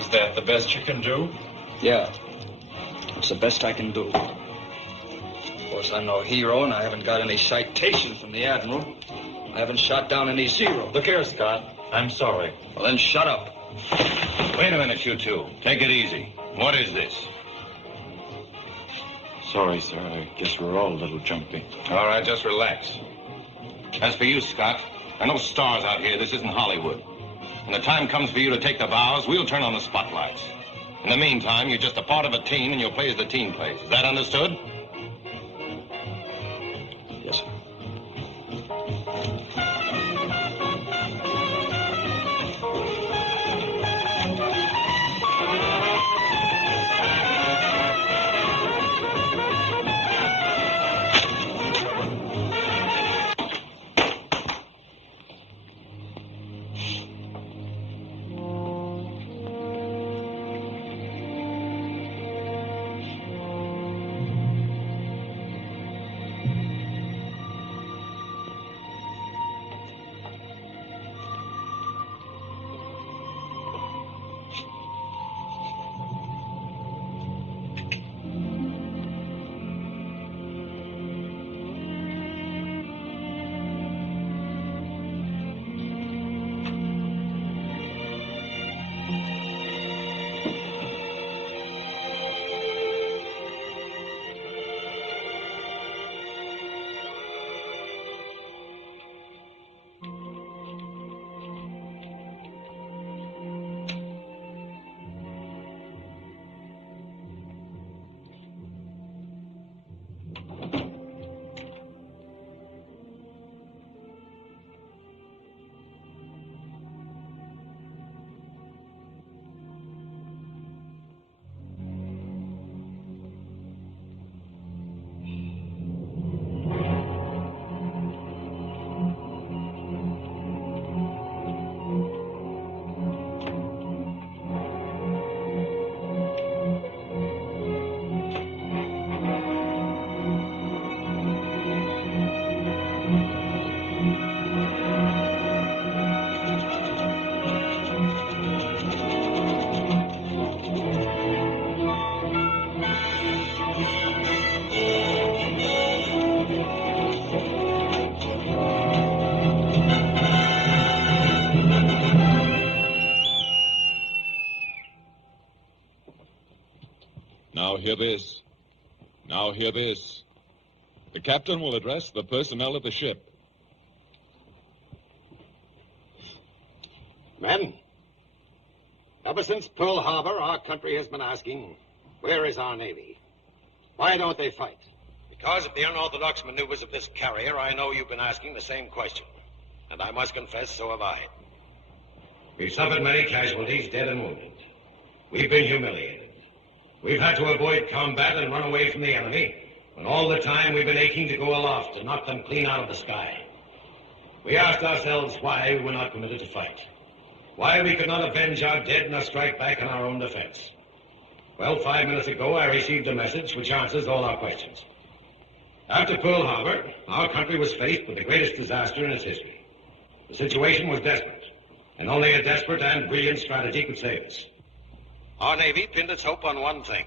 Is that the best you can do? Yeah. It's the best I can do. Of course, I'm no hero, and I haven't got any citation from the Admiral. I haven't shot down any Zero. Look here, Scott. I'm sorry. Well, then shut up. Wait a minute, you two. Take it easy. What is this? Sorry, sir. I guess we're all a little jumpy. All right, just relax. As for you, Scott, there are no stars out here. This isn't Hollywood. When the time comes for you to take the bows, we'll turn on the spotlights. In the meantime, you're just a part of a team, and you'll play as the team plays. Is that understood? Yes, sir. Now hear this. Now hear this. The captain will address the personnel of the ship. Men, ever since Pearl Harbor, our country has been asking, where is our Navy? Why don't they fight? Because of the unorthodox maneuvers of this carrier, I know you've been asking the same question. And I must confess, so have I. We've suffered many casualties, dead and wounded. We've been humiliated. We've had to avoid combat and run away from the enemy, when all the time we've been aching to go aloft and knock them clean out of the sky. We asked ourselves why we were not permitted to fight. Why we could not avenge our dead in a strike back in our own defense. Well, 5 minutes ago, I received a message which answers all our questions. After Pearl Harbor, our country was faced with the greatest disaster in its history. The situation was desperate, and only a desperate and brilliant strategy could save us. Our Navy pinned its hope on one thing,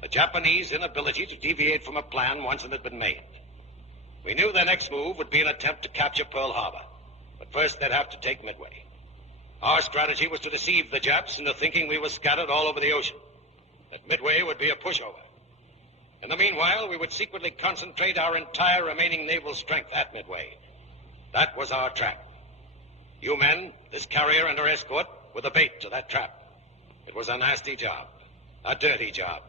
the Japanese inability to deviate from a plan once it had been made. We knew their next move would be an attempt to capture Pearl Harbor, but first they'd have to take Midway. Our strategy was to deceive the Japs into thinking we were scattered all over the ocean, that Midway would be a pushover. In the meanwhile, we would secretly concentrate our entire remaining naval strength at Midway. That was our trap. You men, this carrier and her escort, were the bait to that trap. It was a nasty job, a dirty job,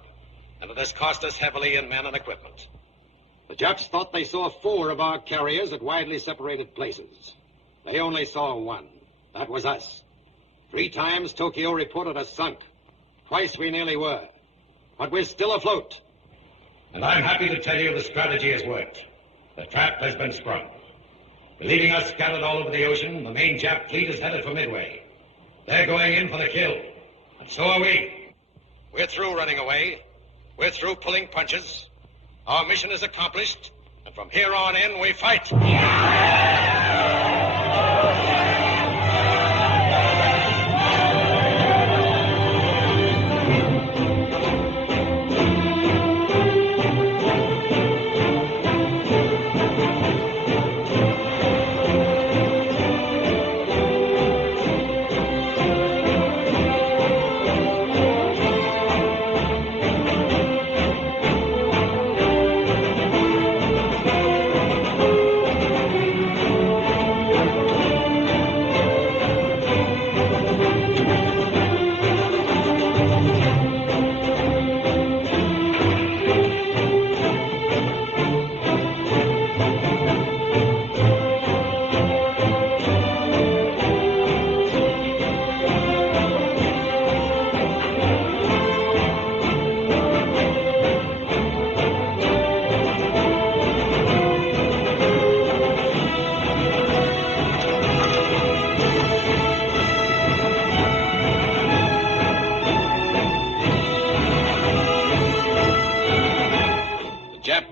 and it has cost us heavily in men and equipment. The Japs thought they saw 4 of our carriers at widely separated places. They only saw 1. That was us. 3 times Tokyo reported us sunk. Twice we nearly were. But we're still afloat. And I'm happy to tell you the strategy has worked. The trap has been sprung. Believing us scattered all over the ocean, the main Jap fleet is headed for Midway. They're going in for the kill. And so are we. We're through running away. We're through pulling punches. Our mission is accomplished, and from here on in, we fight.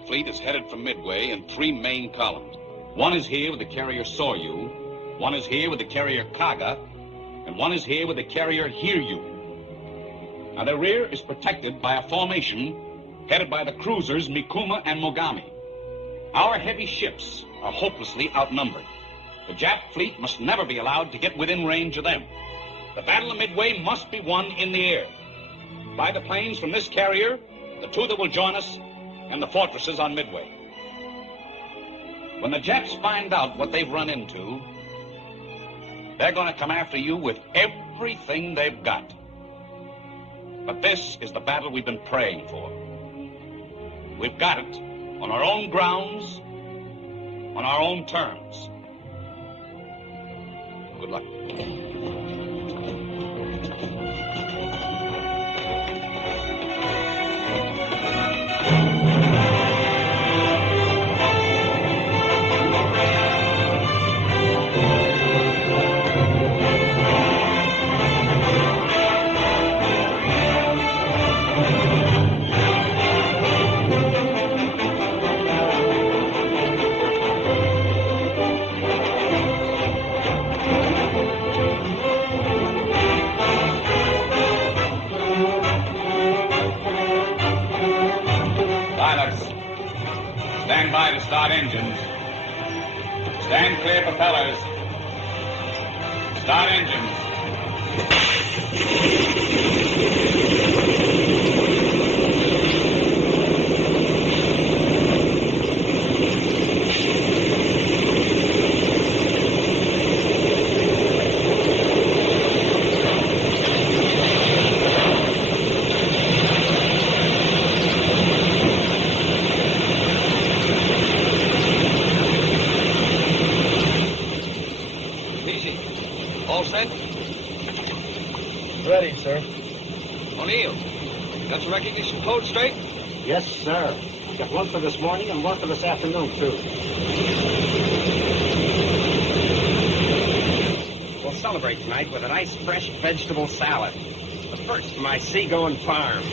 fleet is headed for Midway in 3 main columns. One is here with the carrier Soryu, one is here with the carrier Kaga, and one is here with the carrier Hiryu. Now, their rear is protected by a formation headed by the cruisers Mikuma and Mogami. Our heavy ships are hopelessly outnumbered. The Jap fleet must never be allowed to get within range of them. The Battle of Midway must be won in the air. By the planes from this carrier, the 2 that will join us, and the fortresses on Midway. When the Japs find out what they've run into, they're going to come after you with everything they've got. But this is the battle we've been praying for. We've got it on our own grounds, on our own terms. Good luck. Stand by to start engines. Stand clear propellers. Start engines. Ready, sir. O'Neill, got your recognition code straight? Yes, sir. Got one for this morning and one for this afternoon, too. We'll celebrate tonight with a nice fresh vegetable salad. The first to my seagoing farm.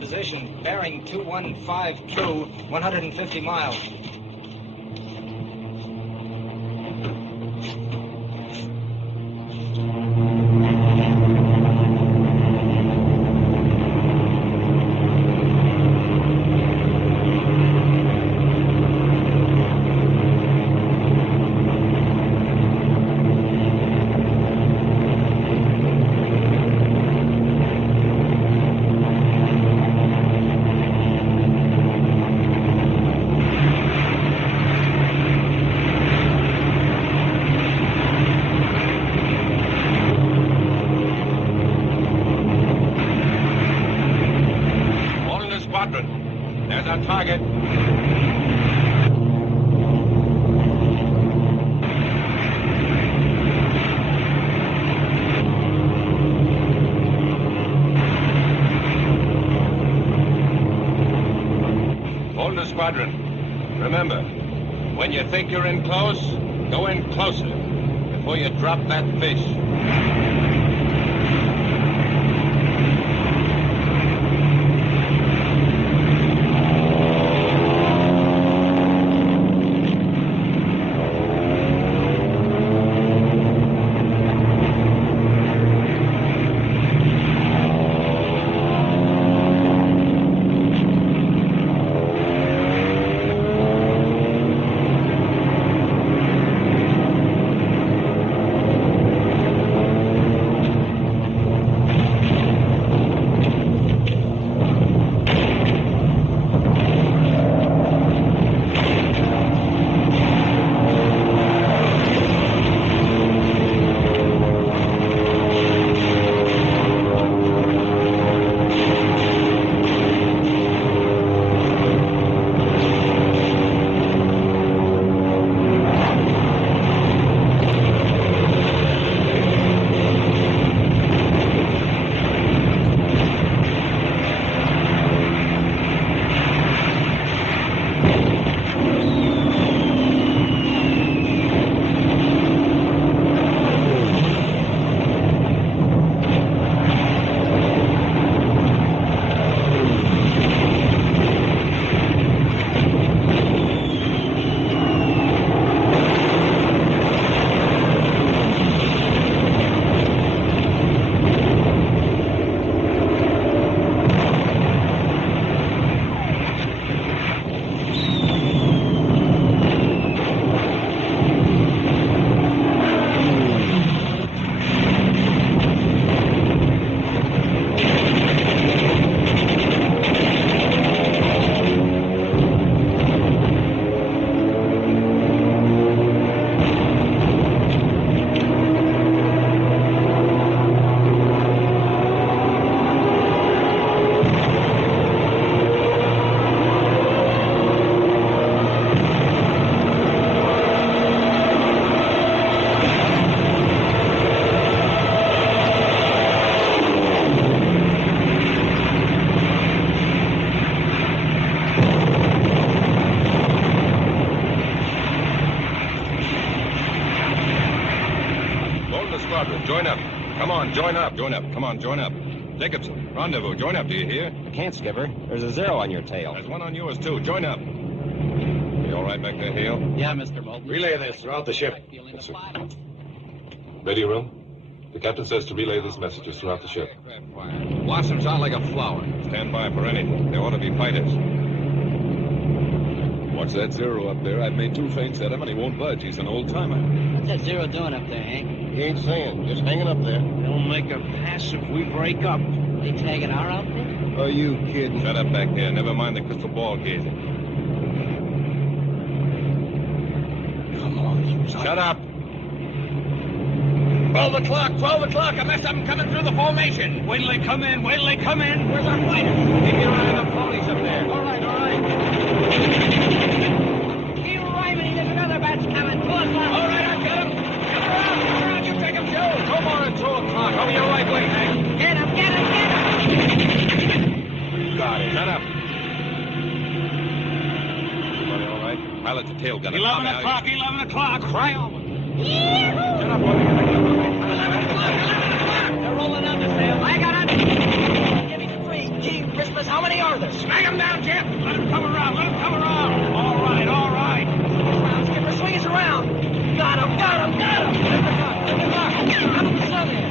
Position, bearing 215 2, 150 miles. There's our target. Hold the squadron. Remember, when you think you're in close, go in closer before you drop that fish. join up. Come on, join up. Jacobson, rendezvous, join up, do you hear? I can't, Skipper. There's a 0 on your tail. There's one on yours, too. Join up. You all right back there, Hale? Yeah, Mr. Moulton. Relay this throughout the ship. Yes, sir. Radio room? The captain says to relay these messages throughout the ship. Blossom's out like a flower. Stand by for anything. There ought to be fighters. Watch that 0 up there. I've made 2 feints at him, and he won't budge. He's an old-timer. What's that 0 doing up there, Hank? He ain't saying. Just hanging up there. They'll make a pass if we break up. They tagging our outfit? Are you kidding? Shut up back there. Never mind the crystal ball gazing. Come on. Shut up. 12 o'clock, 12 o'clock. I messed up them coming through the formation. Wait till they come in, wait till they come in. Where's our fighters? Keep your eye on the ponies up there. All right, all right. Keep rhyming. There's another batch coming. 2 o'clock. All right, I've got him. Come around, you take him, Joe. No more than 2 o'clock. Over your right way, Hank. Get him, get him, get him. Got it. Shut up. Everybody all right? Pilot's a tail gunner. 11 o'clock, 11 o'clock. Cry over. Shut up, boy. They're rolling out the sail. I got it. Give me the 3. Gee, Christmas, how many are there? Smack him down, Jeff. Let him come around, let him come around. All right, all right. Skipper, swing us around. Got him, got him, got him. Out of the sun there.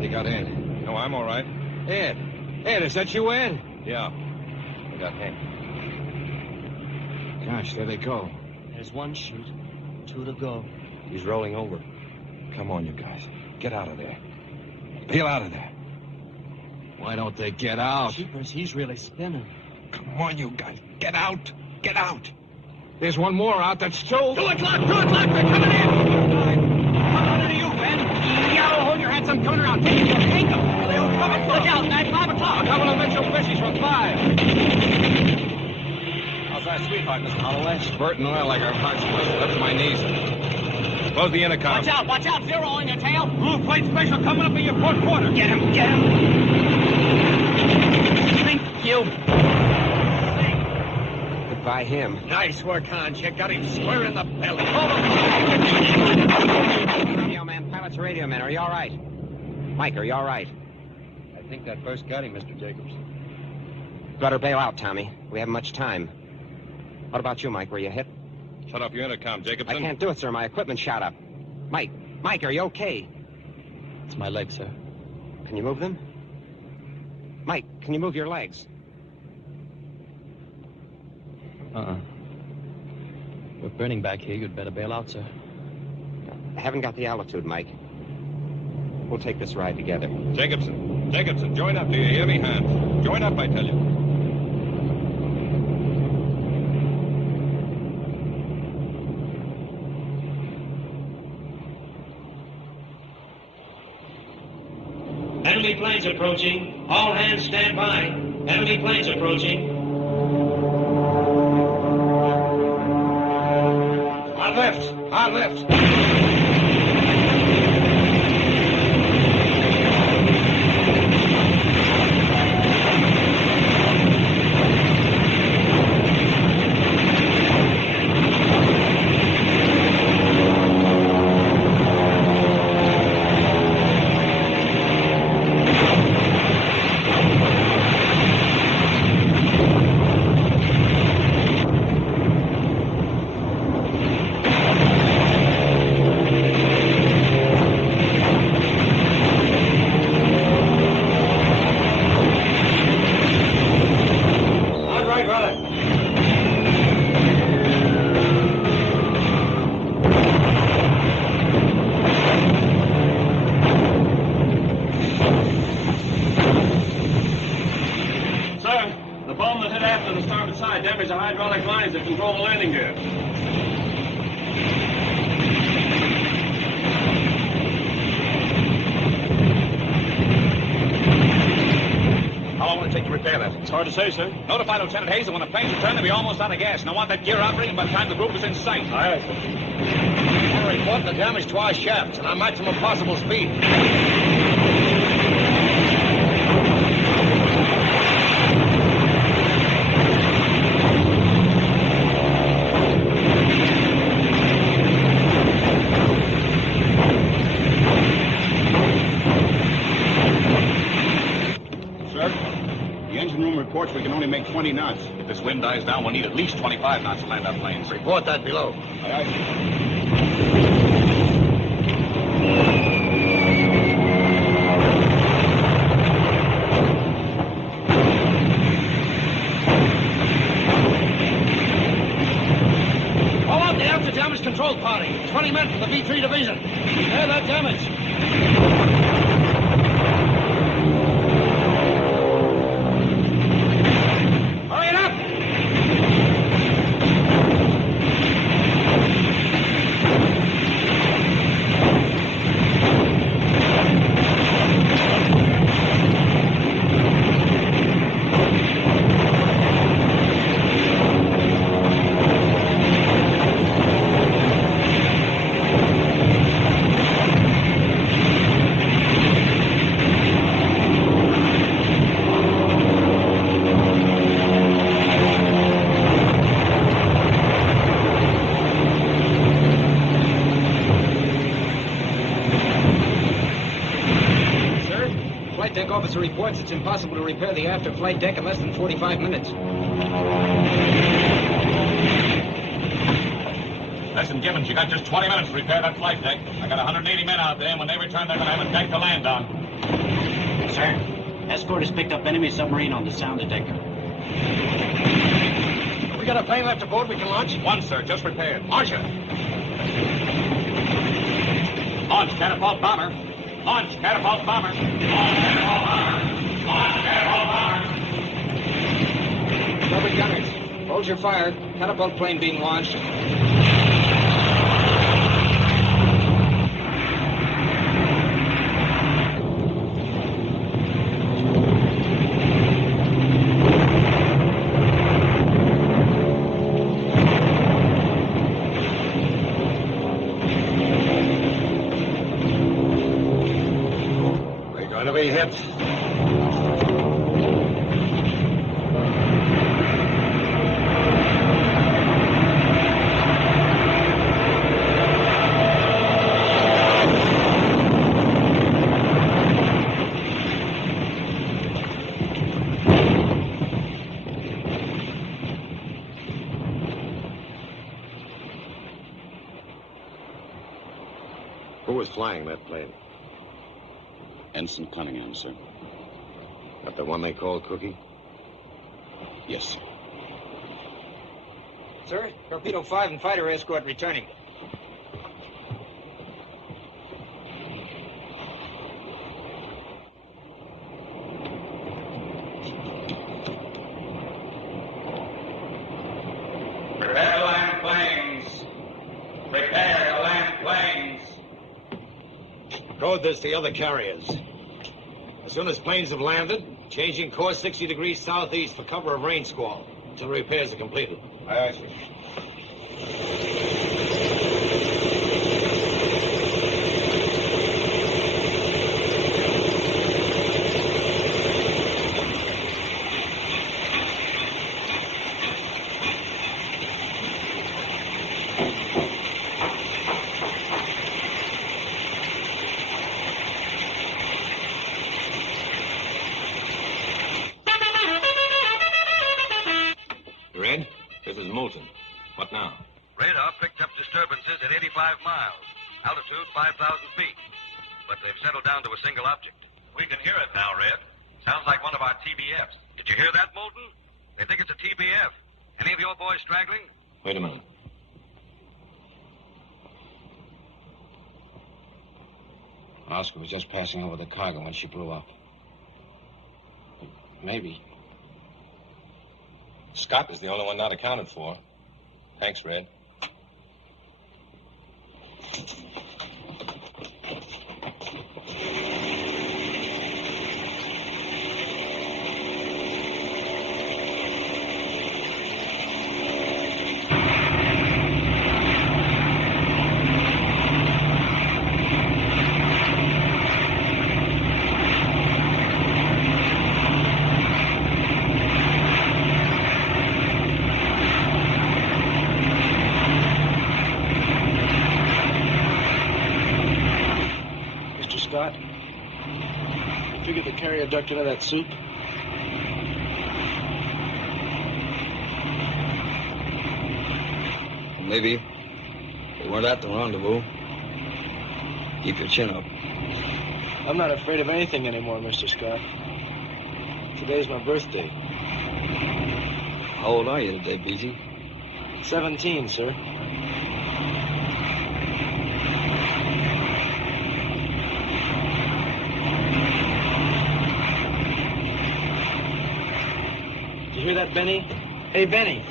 They got Ed. No, I'm all right. Ed, is that you, Ed? Yeah. I got Hank. Gosh, there they go. There's 1 shoot, 2 to go. He's rolling over. Come on, you guys. Get out of there. Peel out of there. Why don't they get out? Jeepers, he's really spinning. Come on, you guys. Get out. Get out. There's one more out. That's 2. 2 o'clock, 2 o'clock. They're coming in. Come on into you, Ben. Yo, hold your hands. I'm coming around. Take him. Take him. They're all coming. Look out, 5 o'clock. A couple of Mitchell fishies from 5. How's our sweetheart, Mr. Holloway? Spurting oil like her heart's lifting my knees. Close the intercom. Watch out. 0 on your tail. Blue plate special coming up in your port quarter. Get him, get him. Thank you. Goodbye, him. Nice work, Hans. You got him square in the belly. Radio man, pilot's radio man. Are you all right? Mike, are you all right? I think that first got him, Mr. Jacobs. Better bail out, Tommy. We haven't much time. What about you, Mike? Were you hit? Shut up your intercom, Jacobson. I can't do it, sir. My equipment shot up. Mike, are you okay? It's my leg, sir. Can you move them? Mike, can you move your legs? We're burning back here. You'd better bail out, sir. I haven't got the altitude, Mike. We'll take this ride together. Jacobson, join up. Do you hear me, Hans? Join up, I tell you. Enemy planes approaching. All hands stand by. Enemy planes approaching. On left. damage the hydraulic lines that control the landing gear. How long will it take to repair that? It's hard to say, sir. Notify Lieutenant Hayes that when the planes return, they'll be almost out of gas, and I want that gear operating by the time the group is in sight. Aye, I want to report the damage to our shafts and our maximum possible speed. reports we can only make 20 knots. If this wind dies down, we'll need at least 25 knots to land our planes. Report that below. Aye, aye. Damage control party. 20 men from the B-3 division. They're that damage. Hurry it up! Officer reports it's impossible to repair the after flight deck in less than 45 minutes. Listen, Gibbons, you got just 20 minutes to repair that flight deck. I got 180 men out there, and when they return, they're going to have a deck to land on. Sir, escort has picked up enemy submarine on the sound detector. We got a plane left aboard we can launch? One, sir, just repaired. Launch it. Launch catapult bomber. Launch catapult bomber. Launch catapult bomber. Launch catapult bomber. Double gunners. Hold your fire. Catapult plane being launched. Be hit. Who was flying that plane? Ensign Cunningham, sir. That the one they call Cookie? Yes, sir. Sir, Torpedo 5 and fighter escort returning. Prepare to land planes. Prepare to land planes. Code this to the other carriers. As soon as planes have landed, changing course 60 degrees southeast for cover of rain squall until repairs are completed. Aye, aye, sir. Red, this is Moulton. What now? Radar picked up disturbances at 85 miles, altitude 5,000 feet. But they've settled down to a single object. We can hear it now, Red. Sounds like one of our TBFs. Did you hear that, Moulton? They think it's a TBF. Any of your boys straggling? Wait a minute. Oscar was just passing over the cargo when she blew up. Maybe. Scott is the only one not accounted for. Thanks, Red. Figured the carrier ducked into that soup. Maybe. We weren't at the rendezvous. Keep your chin up. I'm not afraid of anything anymore, Mr. Scott. Today's my birthday. How old are you today, BG? 17, sir. Did you hear that, Benny? Hey, Benny.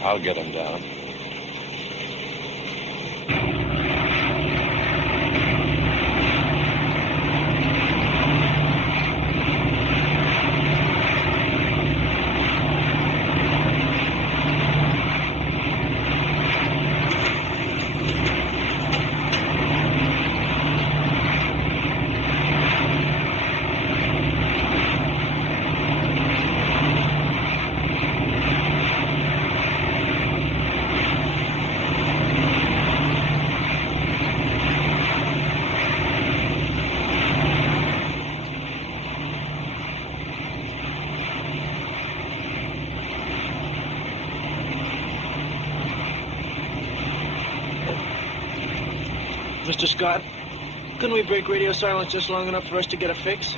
I'll get him down. Mr. Scott, couldn't we break radio silence just long enough for us to get a fix?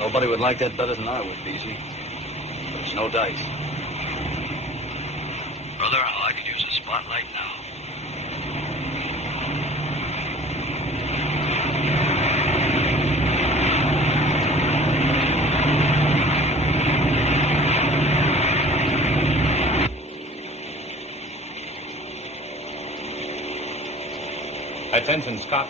Nobody would like that better than I would, BG. There's no dice. Brother, I could use a spotlight now. Attention, Scott.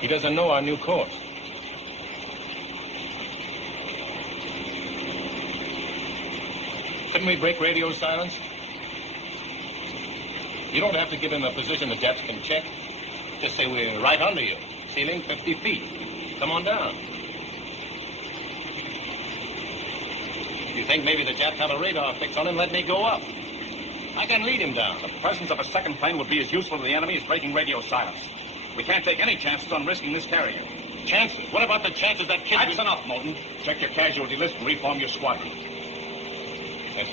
He doesn't know our new course. Couldn't we break radio silence? You don't have to give him a position the Japs can check. Just say we're right under you. Ceiling 50 feet. Come on down. You think maybe the Japs have a radar fix on him? Let me go up. I can lead him down. The presence of a second plane would be as useful to the enemy as breaking radio silence. We can't take any chances on risking this carrier. Chances? What about the chances that kid... That's enough, Moulton. Check your casualty list and reform your squadron. Yes.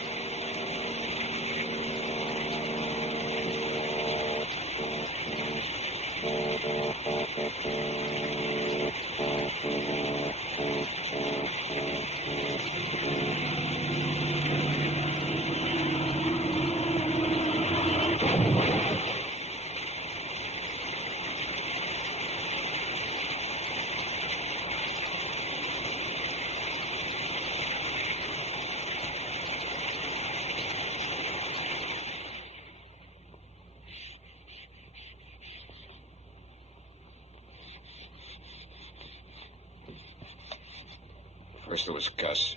First it was Gus,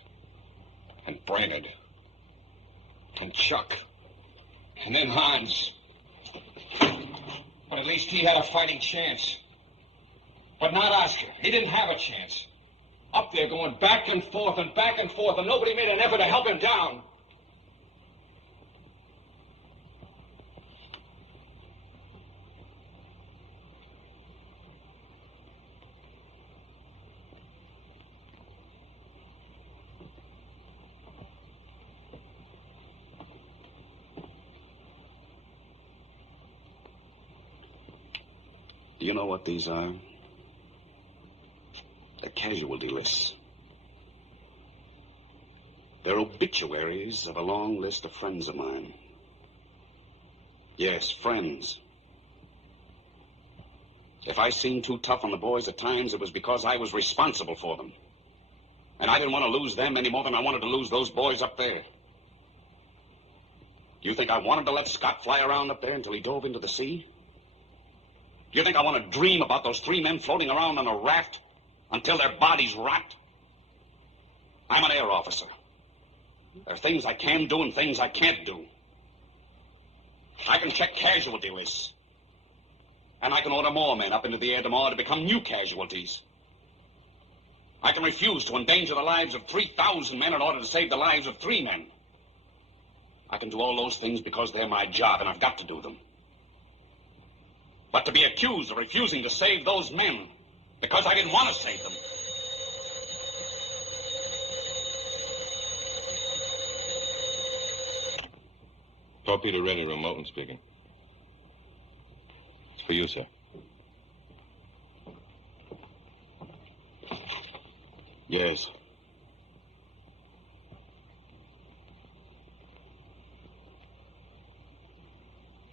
and Brainerd, and Chuck, and then Hans. But at least he had a fighting chance. But not Oscar. He didn't have a chance. Up there going back and forth, and nobody made an effort to help him down. Do you know what these are? They're casualty lists. They're obituaries of a long list of friends of mine. Yes, friends. If I seemed too tough on the boys at times, it was because I was responsible for them. And I didn't want to lose them any more than I wanted to lose those boys up there. You think I wanted to let Scott fly around up there until he dove into the sea? Do you think I want to dream about those three men floating around on a raft until their bodies rot? I'm an air officer. There are things I can do and things I can't do. I can check casualty lists. And I can order more men up into the air tomorrow to become new casualties. I can refuse to endanger the lives of 3,000 men in order to save the lives of 3 men. I can do all those things because they're my job, and I've got to do them. But to be accused of refusing to save those men because I didn't want to save them. Torpedo ready room, Moulton speaking. It's for you, sir. Yes.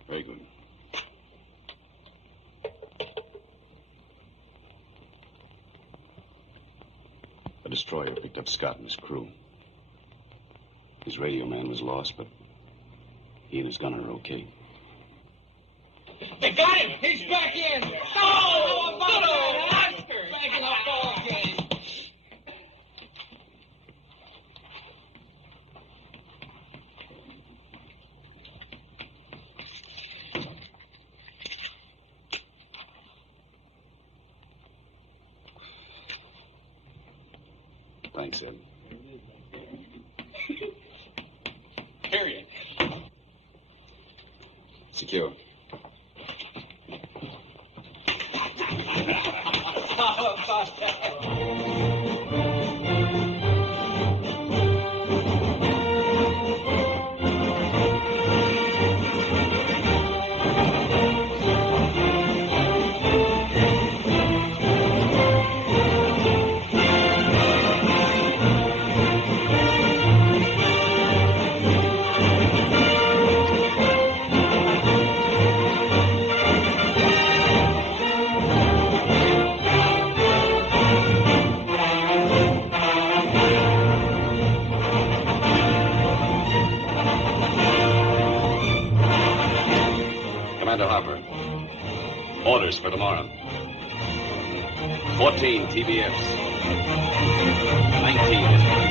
Very good. A destroyer picked up Scott and his crew. His radio man was lost, but he and his gunner are okay. They got him! He's back in! Oh! Good old Oscar! Back in the ball game! Thanks, Ed. Period. Secure. How about that? Commander Harper. Orders for tomorrow. 14 TBFs. 19 SPC.